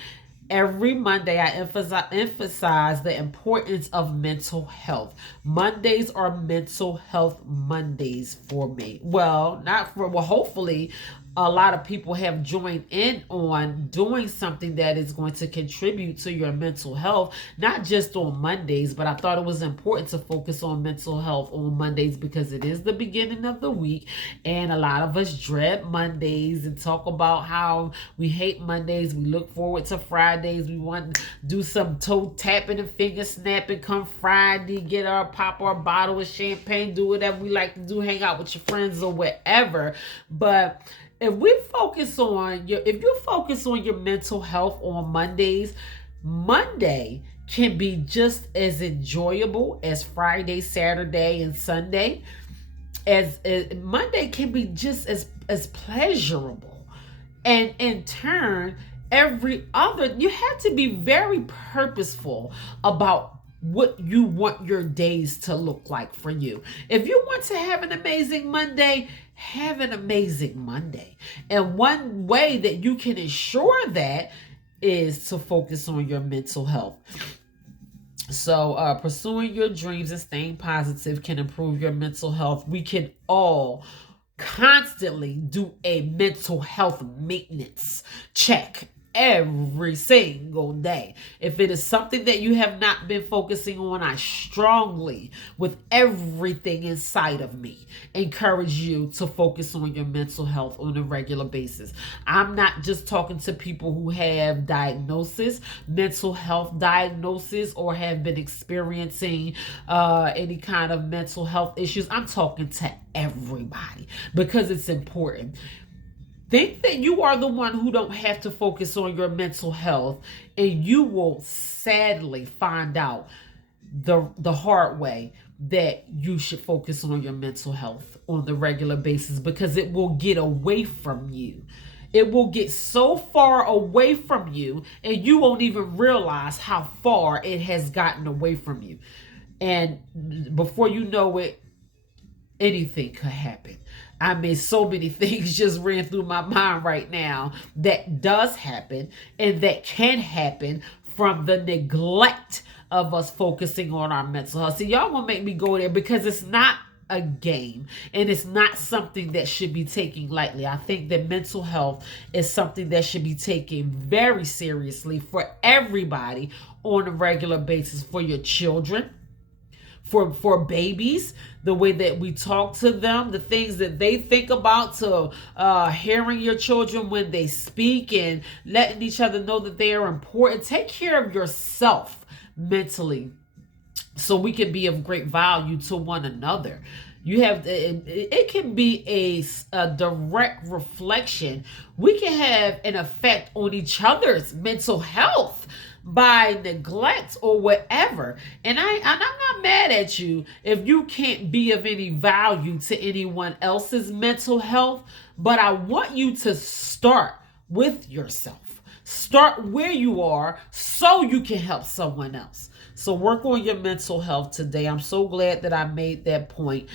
Every Monday, I emphasize the importance of mental health. Mondays are mental health Mondays for me. Well, hopefully a lot of people have joined in on doing something that is going to contribute to your mental health, not just on Mondays, but I thought it was important to focus on mental health on Mondays because it is the beginning of the week, and a lot of us dread Mondays and talk about how we hate Mondays. We look forward to Fridays. We want to do some toe tapping and finger snapping come Friday, get our pop our bottle of champagne, do whatever we like to do, hang out with your friends or whatever. But if you focus on your mental health on Mondays, Monday can be just as enjoyable as Friday, Saturday, and Sunday. As Monday can be just as pleasurable, and in turn, you have to be very purposeful about what you want your days to look like for you. If you want to have an amazing Monday, have an amazing Monday. And one way that you can ensure that is to focus on your mental health. So pursuing your dreams and staying positive can improve your mental health. We can all constantly do a mental health maintenance check every single day. If it is something that you have not been focusing on, I strongly, with everything inside of me, encourage you to focus on your mental health on a regular basis. I'm not just talking to people who have mental health diagnosis, or have been experiencing any kind of mental health issues. I'm talking to everybody because it's important. Think that you are the one who don't have to focus on your mental health, and you will sadly find out the hard way that you should focus on your mental health on the regular basis, because it will get away from you. It will get so far away from you, and you won't even realize how far it has gotten away from you. And before you know it, anything could happen. I mean, so many things just ran through my mind right now that does happen and that can happen from the neglect of us focusing on our mental health. See, y'all gonna make me go there because it's not a game, and it's not something that should be taken lightly. I think that mental health is something that should be taken very seriously for everybody on a regular basis, for your children, for babies, the way that we talk to them, the things that they think about, to hearing your children when they speak and letting each other know that they are important. Take care of yourself mentally so we can be of great value to one another. It can be a direct reflection. We can have an effect on each other's mental health by neglect or whatever. And I'm not mad at you if you can't be of any value to anyone else's mental health, but I want you to start with yourself. Start where you are so you can help someone else. So work on your mental health today. I'm so glad that I made that point.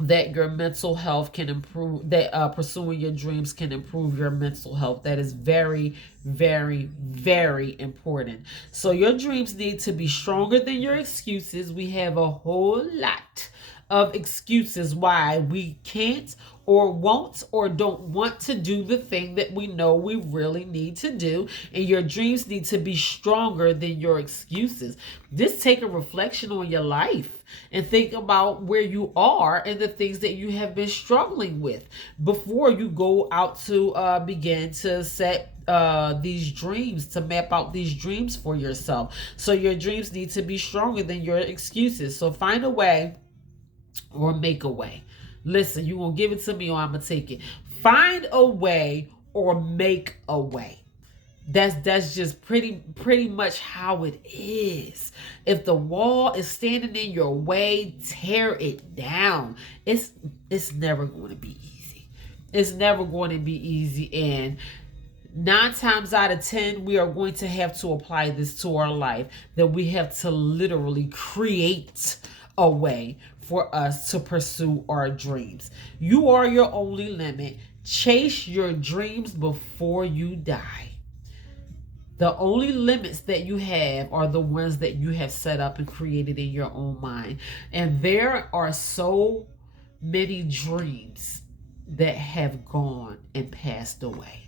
That your mental health can improve, that pursuing your dreams can improve your mental health. That is very, very, very important. So your dreams need to be stronger than your excuses. We have a whole lot of excuses why we can't or won't or don't want to do the thing that we know we really need to do. And your dreams need to be stronger than your excuses. Just take a reflection on your life and think about where you are and the things that you have been struggling with before you go out to begin to set these dreams, to map out these dreams for yourself. So your dreams need to be stronger than your excuses. So find a way or make a way. Listen, you gonna give it to me or I'm gonna take it. Find a way or make a way. That's just pretty much how it is. If the wall is standing in your way, tear it down. It's never going to be easy. It's never going to be easy. And 9 times out of 10, we are going to have to apply this to our life, that we have to literally create a way for us to pursue our dreams. You are your only limit. Chase your dreams before you die. The only limits that you have are the ones that you have set up and created in your own mind. And there are so many dreams that have gone and passed away.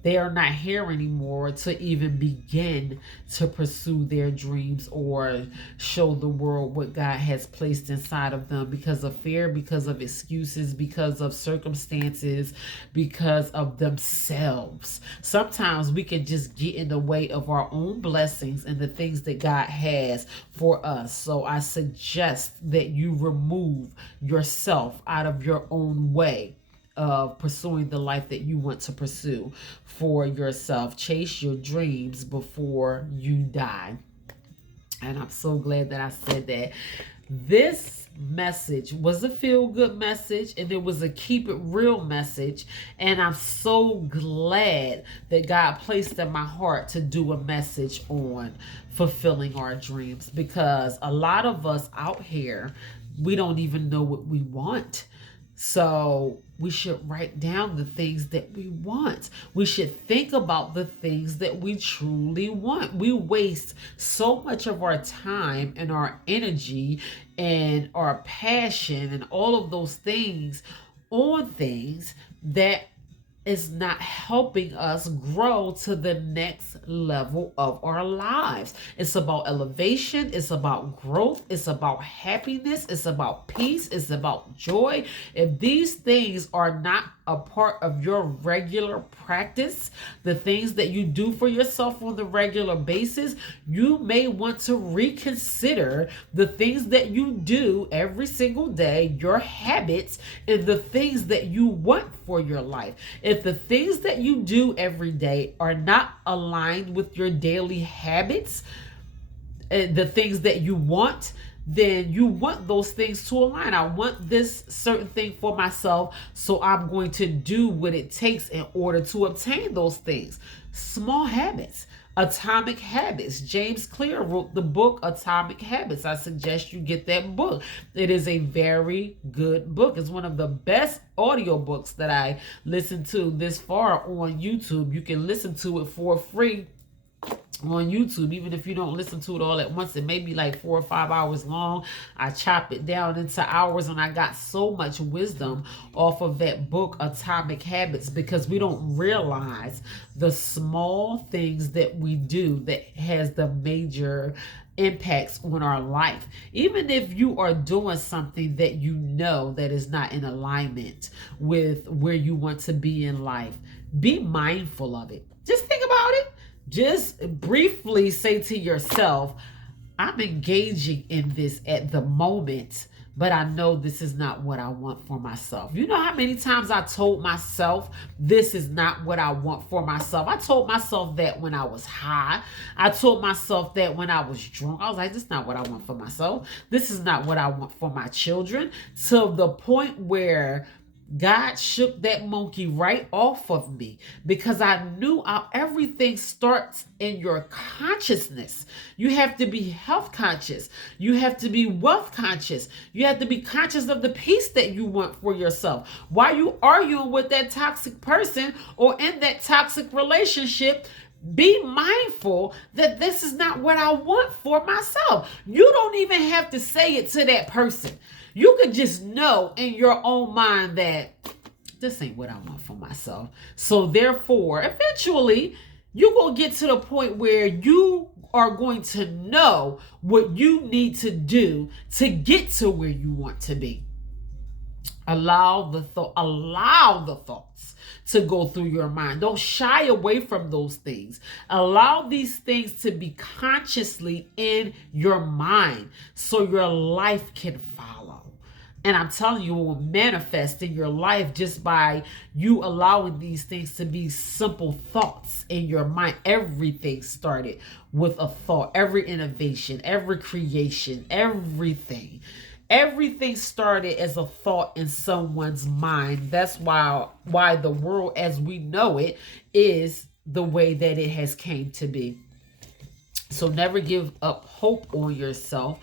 They are not here anymore to even begin to pursue their dreams or show the world what God has placed inside of them because of fear, because of excuses, because of circumstances, because of themselves. Sometimes we can just get in the way of our own blessings and the things that God has for us. So I suggest that you remove yourself out of your own way of pursuing the life that you want to pursue for yourself. Chase your dreams before you die. And I'm so glad that I said that. This message was a feel good message and it was a keep it real message. And I'm so glad that God placed in my heart to do a message on fulfilling our dreams, because a lot of us out here, we don't even know what we want. So we should write down the things that we want. We should think about the things that we truly want. We waste so much of our time and our energy and our passion and all of those things on things that is not helping us grow to the next level of our lives. It's about elevation, it's about growth, it's about happiness, it's about peace, it's about joy. If these things are not a part of your regular practice, the things that you do for yourself on the regular basis, you may want to reconsider the things that you do every single day, your habits, and the things that you want for your life. If the things that you do every day are not aligned with your daily habits, the things that you want, then you want those things to align. I want this certain thing for myself, so I'm going to do what it takes in order to obtain those things. Small habits. Atomic Habits. James Clear wrote the book Atomic Habits. I suggest you get that book. It is a very good book. It's one of the best audiobooks that I listened to this far on YouTube. You can listen to it for free on YouTube. Even if you don't listen to it all at once, it may be like 4 or 5 hours long. I chop it down into hours, and I got so much wisdom off of that book Atomic Habits, because we don't realize the small things that we do that has the major impacts on our life. Even if you are doing something that you know that is not in alignment with where you want to be in life, be mindful of it. Just think about it. Just briefly say to yourself, I'm engaging in this at the moment, but I know this is not what I want for myself. You know how many times I told myself this is not what I want for myself? I told myself that when I was high. I told myself that when I was drunk. I was like, this is not what I want for myself. This is not what I want for my children. To the point where God shook that monkey right off of me, because I knew everything starts in your consciousness. You have to be health conscious. You have to be wealth conscious. You have to be conscious of the peace that you want for yourself. While you arguing with that toxic person or in that toxic relationship, be mindful that this is not what I want for myself. You don't even have to say it to that person. You could just know in your own mind that this ain't what I want for myself. So therefore, eventually, you're going to get to the point where you are going to know what you need to do to get to where you want to be. Allow the thoughts to go through your mind. Don't shy away from those things. Allow these things to be consciously in your mind so your life can follow. And I'm telling you, it will manifest in your life just by you allowing these things to be simple thoughts in your mind. Everything started with a thought. Every innovation, every creation, everything started as a thought in someone's mind. That's why the world as we know it is the way that it has came to be. So never give up hope on yourself.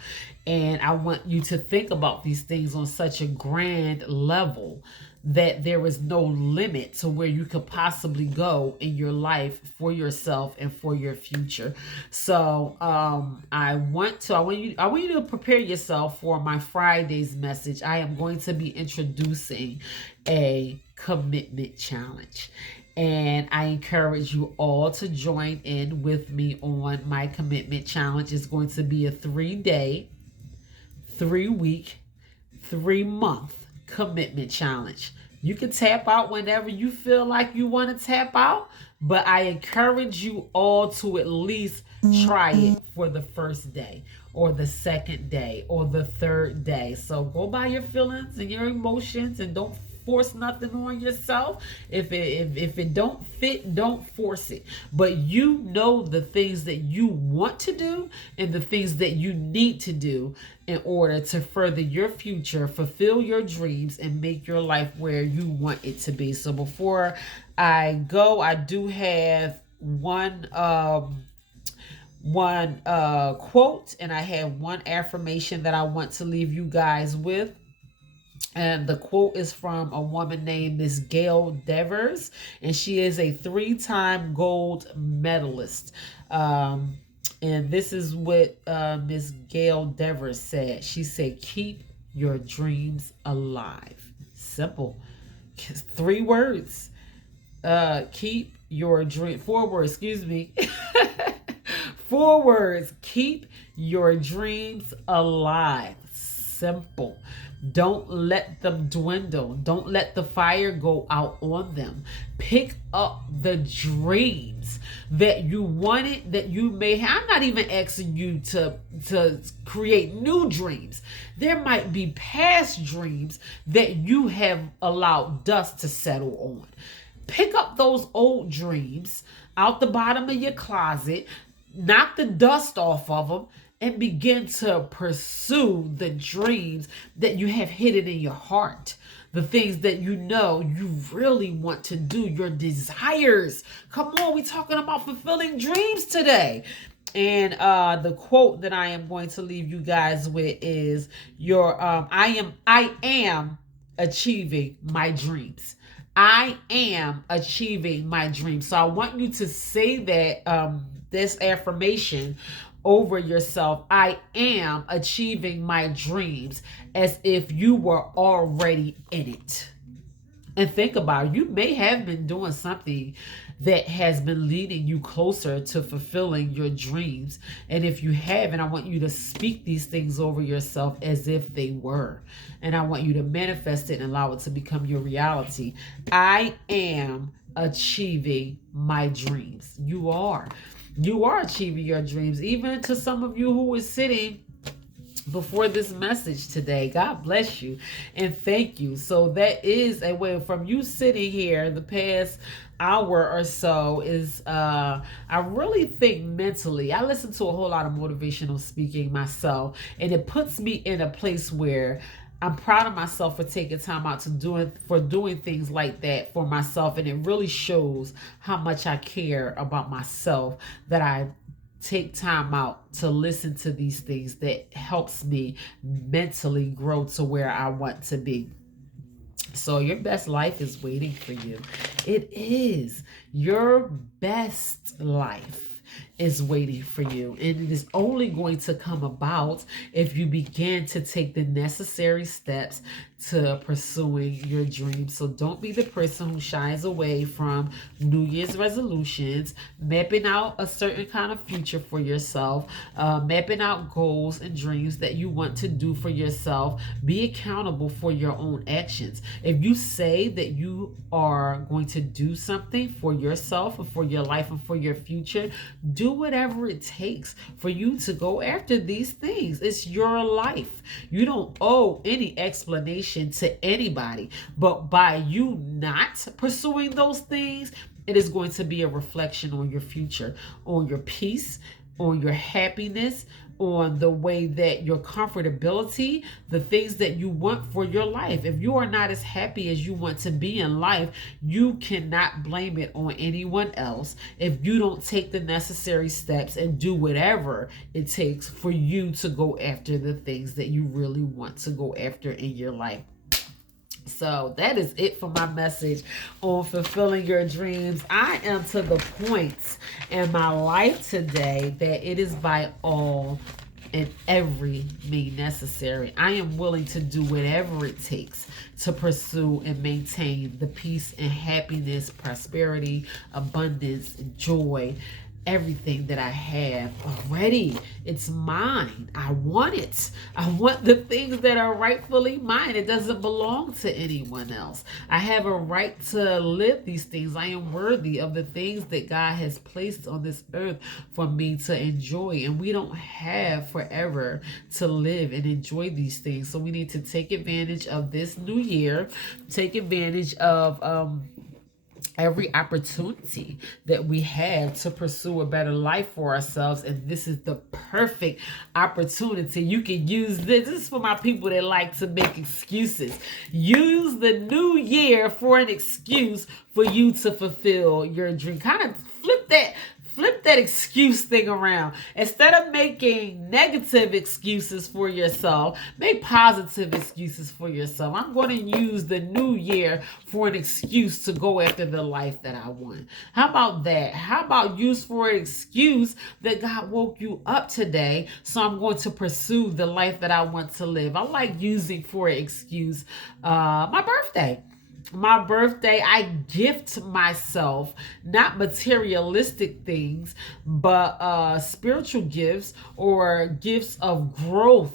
And I want you to think about these things on such a grand level that there is no limit to where you could possibly go in your life for yourself and for your future. So I want you to prepare yourself for my Friday's message. I am going to be introducing a commitment challenge. And I encourage you all to join in with me on my commitment challenge. It's going to be a 3-day, 3-week, 3-month commitment challenge. You can tap out whenever you feel like you want to tap out, but I encourage you all to at least try it for the first day or the second day or the third day. So go by your feelings and your emotions and don't force nothing on yourself. If it don't fit, don't force it. But you know the things that you want to do and the things that you need to do in order to further your future, fulfill your dreams, and make your life where you want it to be. So before I go, I do have one quote, and I have one affirmation that I want to leave you guys with. And the quote is from a woman named Miss Gail Devers, and she is a 3-time gold medalist. And this is what Miss Gail Devers said. She said, "Keep your dreams alive." Simple. 3 words. Keep your dream. 4 words, excuse me. 4 words. Keep your dreams alive. Simple. Don't let them dwindle. Don't let the fire go out on them. Pick up the dreams that you wanted, that you may have. I'm not even asking you to create new dreams. There might be past dreams that you have allowed dust to settle on. Pick up those old dreams out the bottom of your closet, knock the dust off of them, and begin to pursue the dreams that you have hidden in your heart. The things that you know you really want to do, your desires. Come on, we're talking about fulfilling dreams today. And the quote that I am going to leave you guys with is I am achieving my dreams. I am achieving my dreams. So I want you to say that this affirmation over yourself. I am achieving my dreams, as if you were already in it. And think about it. You may have been doing something that has been leading you closer to fulfilling your dreams. And if you haven't, I want you to speak these things over yourself as if they were. And I want you to manifest it and allow it to become your reality. I am achieving my dreams. You are. You are achieving your dreams. Even to some of you who is sitting before this message today, God bless you and thank you. So that is a way from you sitting here the past hour or so is I really think mentally, I listen to a whole lot of motivational speaking myself, and it puts me in a place where I'm proud of myself for taking time out to doing things like that for myself. And it really shows how much I care about myself that I take time out to listen to these things that helps me mentally grow to where I want to be. So your best life is waiting for you. It is. Your best life is waiting for you. And it is only going to come about if you begin to take the necessary steps to pursuing your dreams. So don't be the person who shies away from New Year's resolutions, mapping out a certain kind of future for yourself, mapping out goals and dreams that you want to do for yourself. Be accountable for your own actions. If you say that you are going to do something for yourself and for your life and for your future, do whatever it takes for you to go after these things. It's your life. You don't owe any explanation to anybody, but by you not pursuing those things, it is going to be a reflection on your future, on your peace, on your happiness, on the way that your comfortability, the things that you want for your life. If you are not as happy as you want to be in life, you cannot blame it on anyone else if you don't take the necessary steps and do whatever it takes for you to go after the things that you really want to go after in your life. So that is it for my message on fulfilling your dreams. I am to the point in my life today that it is by all and every means necessary. I am willing to do whatever it takes to pursue and maintain the peace and happiness, prosperity, abundance, joy, everything that I have already. It's mine. I want it. I want the things that are rightfully mine. It doesn't belong to anyone else. I have a right to live these things. I am worthy of the things that God has placed on this earth for me to enjoy. And we don't have forever to live and enjoy these things. So we need to take advantage of this new year, take advantage of every opportunity that we have to pursue a better life for ourselves. And this is the perfect opportunity. You can use this. This is for my people that like to make excuses. Use the new year for an excuse for you to fulfill your dream. Kind of flip that excuse thing around. Instead of making negative excuses for yourself, make positive excuses for yourself. I'm going to use the new year for an excuse to go after the life that I want. How about that? How about use for an excuse that God woke you up today, so I'm going to pursue the life that I want to live. I like using for an excuse my birthday. My birthday, I gift myself not materialistic things, but spiritual gifts or gifts of growth.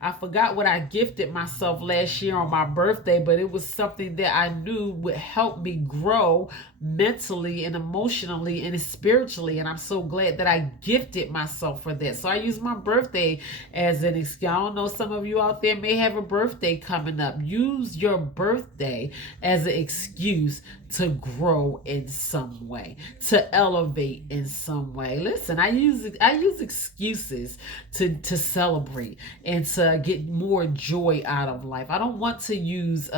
I forgot what I gifted myself last year on my birthday, but it was something that I knew would help me grow mentally and emotionally and spiritually. And I'm so glad that I gifted myself for that. So I use my birthday as an excuse. I don't know, some of you out there may have a birthday coming up. Use your birthday as an excuse to grow in some way, to elevate in some way. Listen, I use excuses to celebrate and to get more joy out of life. I don't want to use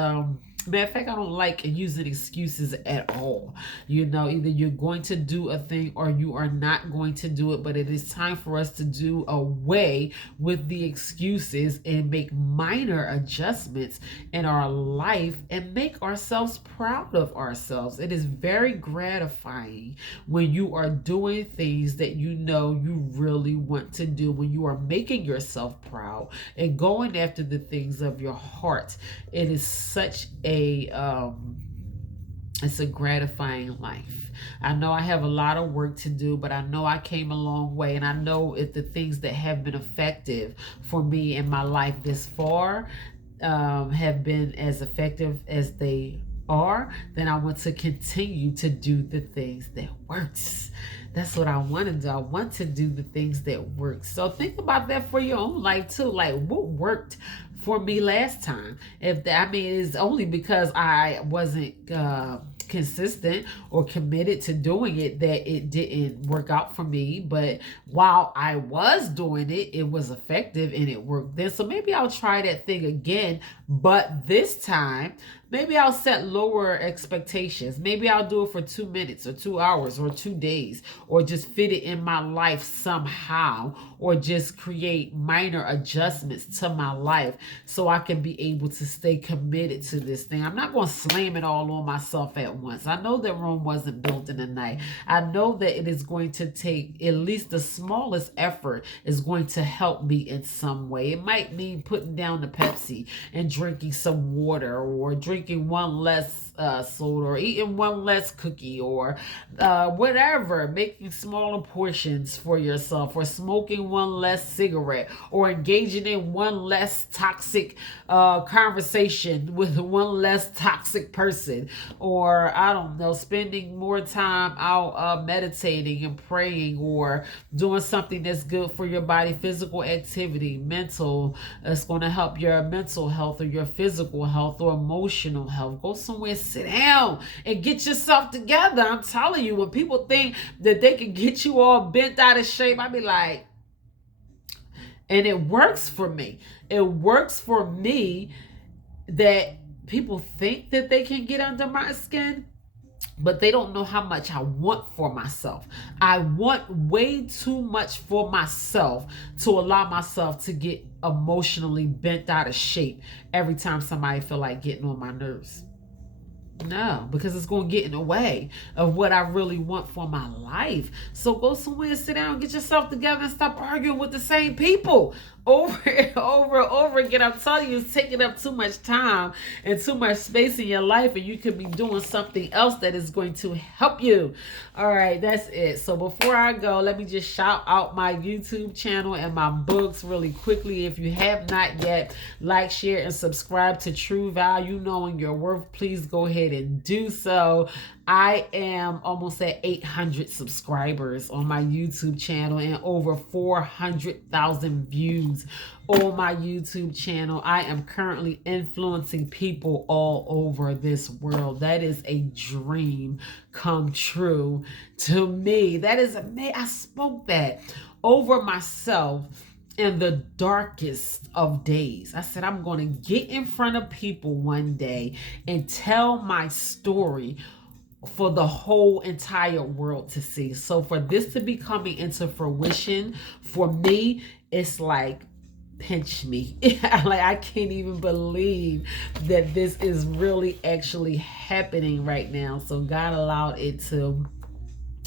matter of fact, I don't like using excuses at all. You know, either you're going to do a thing or you are not going to do it. But it is time for us to do away with the excuses and make minor adjustments in our life and make ourselves proud of ourselves. It is very gratifying when you are doing things that you know you really want to do, when you are making yourself proud and going after the things of your heart. It is such it's a gratifying life. I know I have a lot of work to do, but I know I came a long way, and I know if the things that have been effective for me in my life this far have been as effective as they are, then I want to continue to do the things that works. That's what I want to do. I want to do the things that work. So think about that for your own life too. Like, what worked for me last time? If that, I mean, it's only because I wasn't consistent or committed to doing it that it didn't work out for me. But while I was doing it, it was effective and it worked then. So maybe I'll try that thing again, but this time maybe I'll set lower expectations. Maybe I'll do it for 2 minutes or 2 hours or 2 days, or just fit it in my life somehow, or just create minor adjustments to my life so I can be able to stay committed to this thing. I'm not going to slam it all on myself at once. I know that Rome wasn't built in a night. I know that it is going to take at least the smallest effort is going to help me in some way. It might mean putting down the Pepsi and drinking some water, or drinking one less soda, or eating one less cookie, or whatever, making smaller portions for yourself, or smoking one less cigarette, or engaging in one less toxic conversation with one less toxic person, or I don't know, spending more time out meditating and praying, or doing something that's good for your body, physical activity, mental, that's going to help your mental health or your physical health or emotional health. Go somewhere, sit down and get yourself together. I'm telling you, when people think that they can get you all bent out of shape, I be like, and it works for me. It works for me that people think that they can get under my skin, but they don't know how much I want for myself. I want way too much for myself to allow myself to get emotionally bent out of shape every time somebody feel like getting on my nerves. No, because it's going to get in the way of what I really want for my life. So go somewhere and sit down, get yourself together, and stop arguing with the same people over and over and over again. I'm telling you, it's taking up too much time and too much space in your life, and you could be doing something else that is going to help you. All right, that's it. So before I go, let me just shout out my YouTube channel and my books really quickly. If you have not yet, like, share, and subscribe to True Value Knowing Your Worth. Please go ahead and do so. I am almost at 800 subscribers on my YouTube channel and over 400,000 views on my YouTube channel. I am currently influencing people all over this world. That is a dream come true to me. That is amazing. I spoke that over myself in the darkest of days. I said, I'm going to get in front of people one day and tell my story for the whole entire world to see. So for this to be coming into fruition, for me, it's like, pinch me. Like, I can't even believe that this is really actually happening right now. So God allowed it to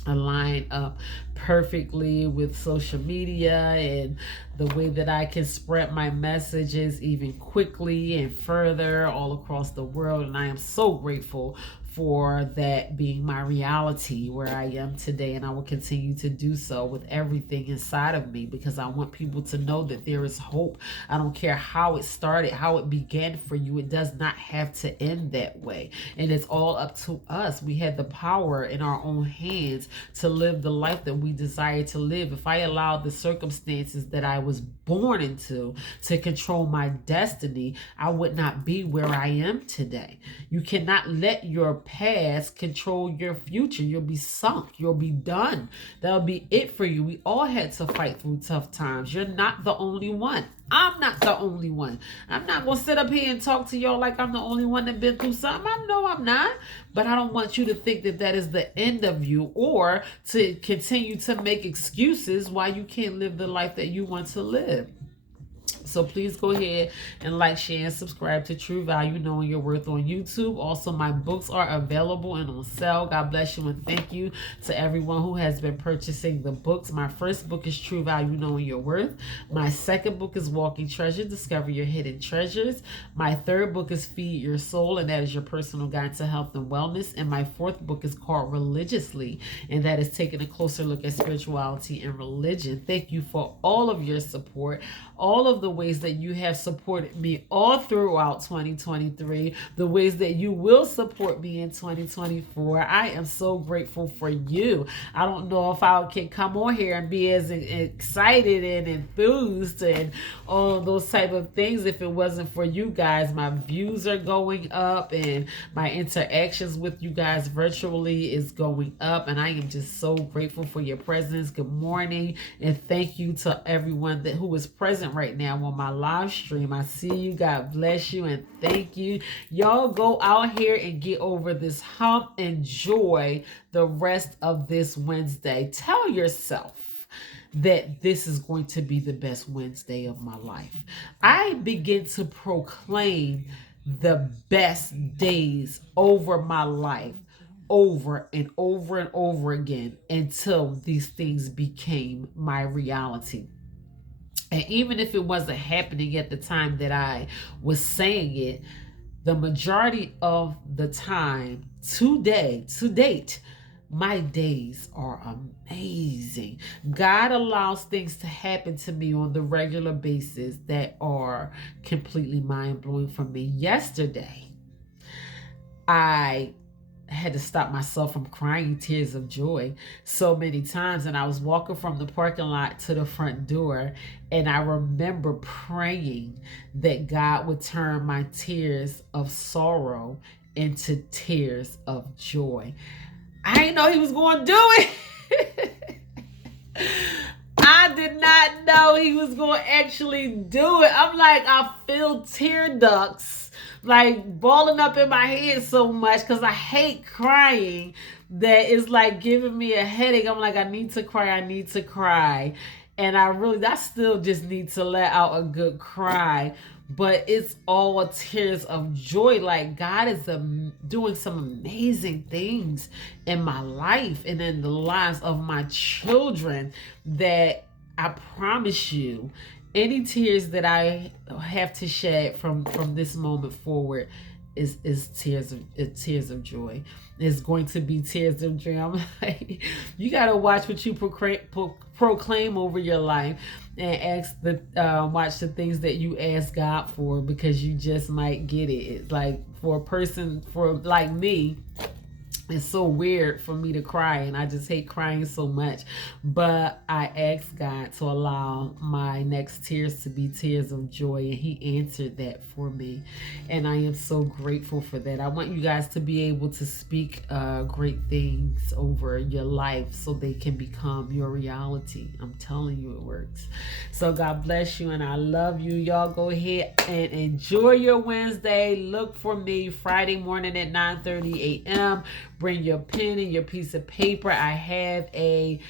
align up perfectly with social media and the way that I can spread my messages even quickly and further all across the world. And I am so grateful for that being my reality where I am today, and I will continue to do so with everything inside of me, because I want people to know that there is hope. I don't care how it started, how it began for you. It does not have to end that way, and it's all up to us. We had the power in our own hands to live the life that we desire to live. If I allowed the circumstances that I was born into to control my destiny, I would not be where I am today. You cannot let your past control your future. You'll be sunk. You'll be done. That'll be it for you. We all had to fight through tough times. You're not the only one. I'm not the only one. I'm not going to sit up here and talk to y'all like I'm the only one that been through something. I know I'm not. But I don't want you to think that that is the end of you, or to continue to make excuses why you can't live the life that you want to live. So please go ahead and like, share, and subscribe to True Value Knowing Your Worth on YouTube. Also, my books are available and on sale. God bless you, and thank you to everyone who has been purchasing the books. My first book is True Value Knowing Your Worth. My second book is Walking Treasure, Discover Your Hidden Treasures. My third book is Feed Your Soul, and that is your personal guide to health and wellness. And my fourth book is called Religiously, and that is taking a closer look at spirituality and religion. Thank you for all of your support, all of the ways that you have supported me all throughout 2023, the ways that you will support me in 2024. I am so grateful for you. I don't know if I can come on here and be as excited and enthused and all of those type of things if it wasn't for you guys. My views are going up, and my interactions with you guys virtually is going up, and I am just so grateful for your presence. Good morning, and thank you to everyone who is present right now on my live stream. I see you. God bless you, and thank you. Y'all go out here and get over this hump. Enjoy the rest of this Wednesday. Tell yourself that this is going to be the best Wednesday of my life. I begin to proclaim the best days over my life over and over and over again until these things became my reality. And even if it wasn't happening at the time that I was saying it, the majority of the time to date, my days are amazing. God allows things to happen to me on the regular basis that are completely mind-blowing for me. Yesterday, I had to stop myself from crying tears of joy so many times, and I was walking from the parking lot to the front door, and I remember praying that God would turn my tears of sorrow into tears of joy. I didn't know he was going to do it. I did not know he was going to actually do it. I'm like, I feel tear ducts like balling up in my head so much because I hate crying that it's like giving me a headache. I'm like, I need to cry. I need to cry. And I still just need to let out a good cry. But it's all tears of joy. Like God is doing some amazing things in my life and in the lives of my children that I promise you, any tears that I have to shed from this moment forward is tears of joy. It's going to be tears of joy. I'm like, you gotta watch what you proclaim over your life, and watch the things that you ask God for, because you just might get it. It's like for a person for like me, it's so weird for me to cry, and I just hate crying so much. But I asked God to allow my next tears to be tears of joy, and He answered that for me. And I am so grateful for that. I want you guys to be able to speak great things over your life so they can become your reality. I'm telling you, it works. So God bless you, and I love you. Y'all go ahead and enjoy your Wednesday. Look for me Friday morning at 9:30 a.m. Bring your pen and your piece of paper. I have a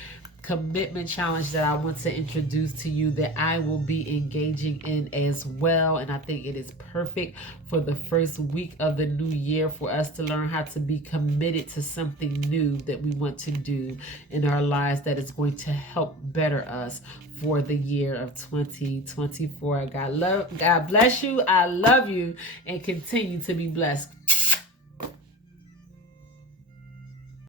commitment challenge that I want to introduce to you that I will be engaging in as well. And I think it is perfect for the first week of the new year for us to learn how to be committed to something new that we want to do in our lives that is going to help better us for the year of 2024. God bless you. I love you, and continue to be blessed.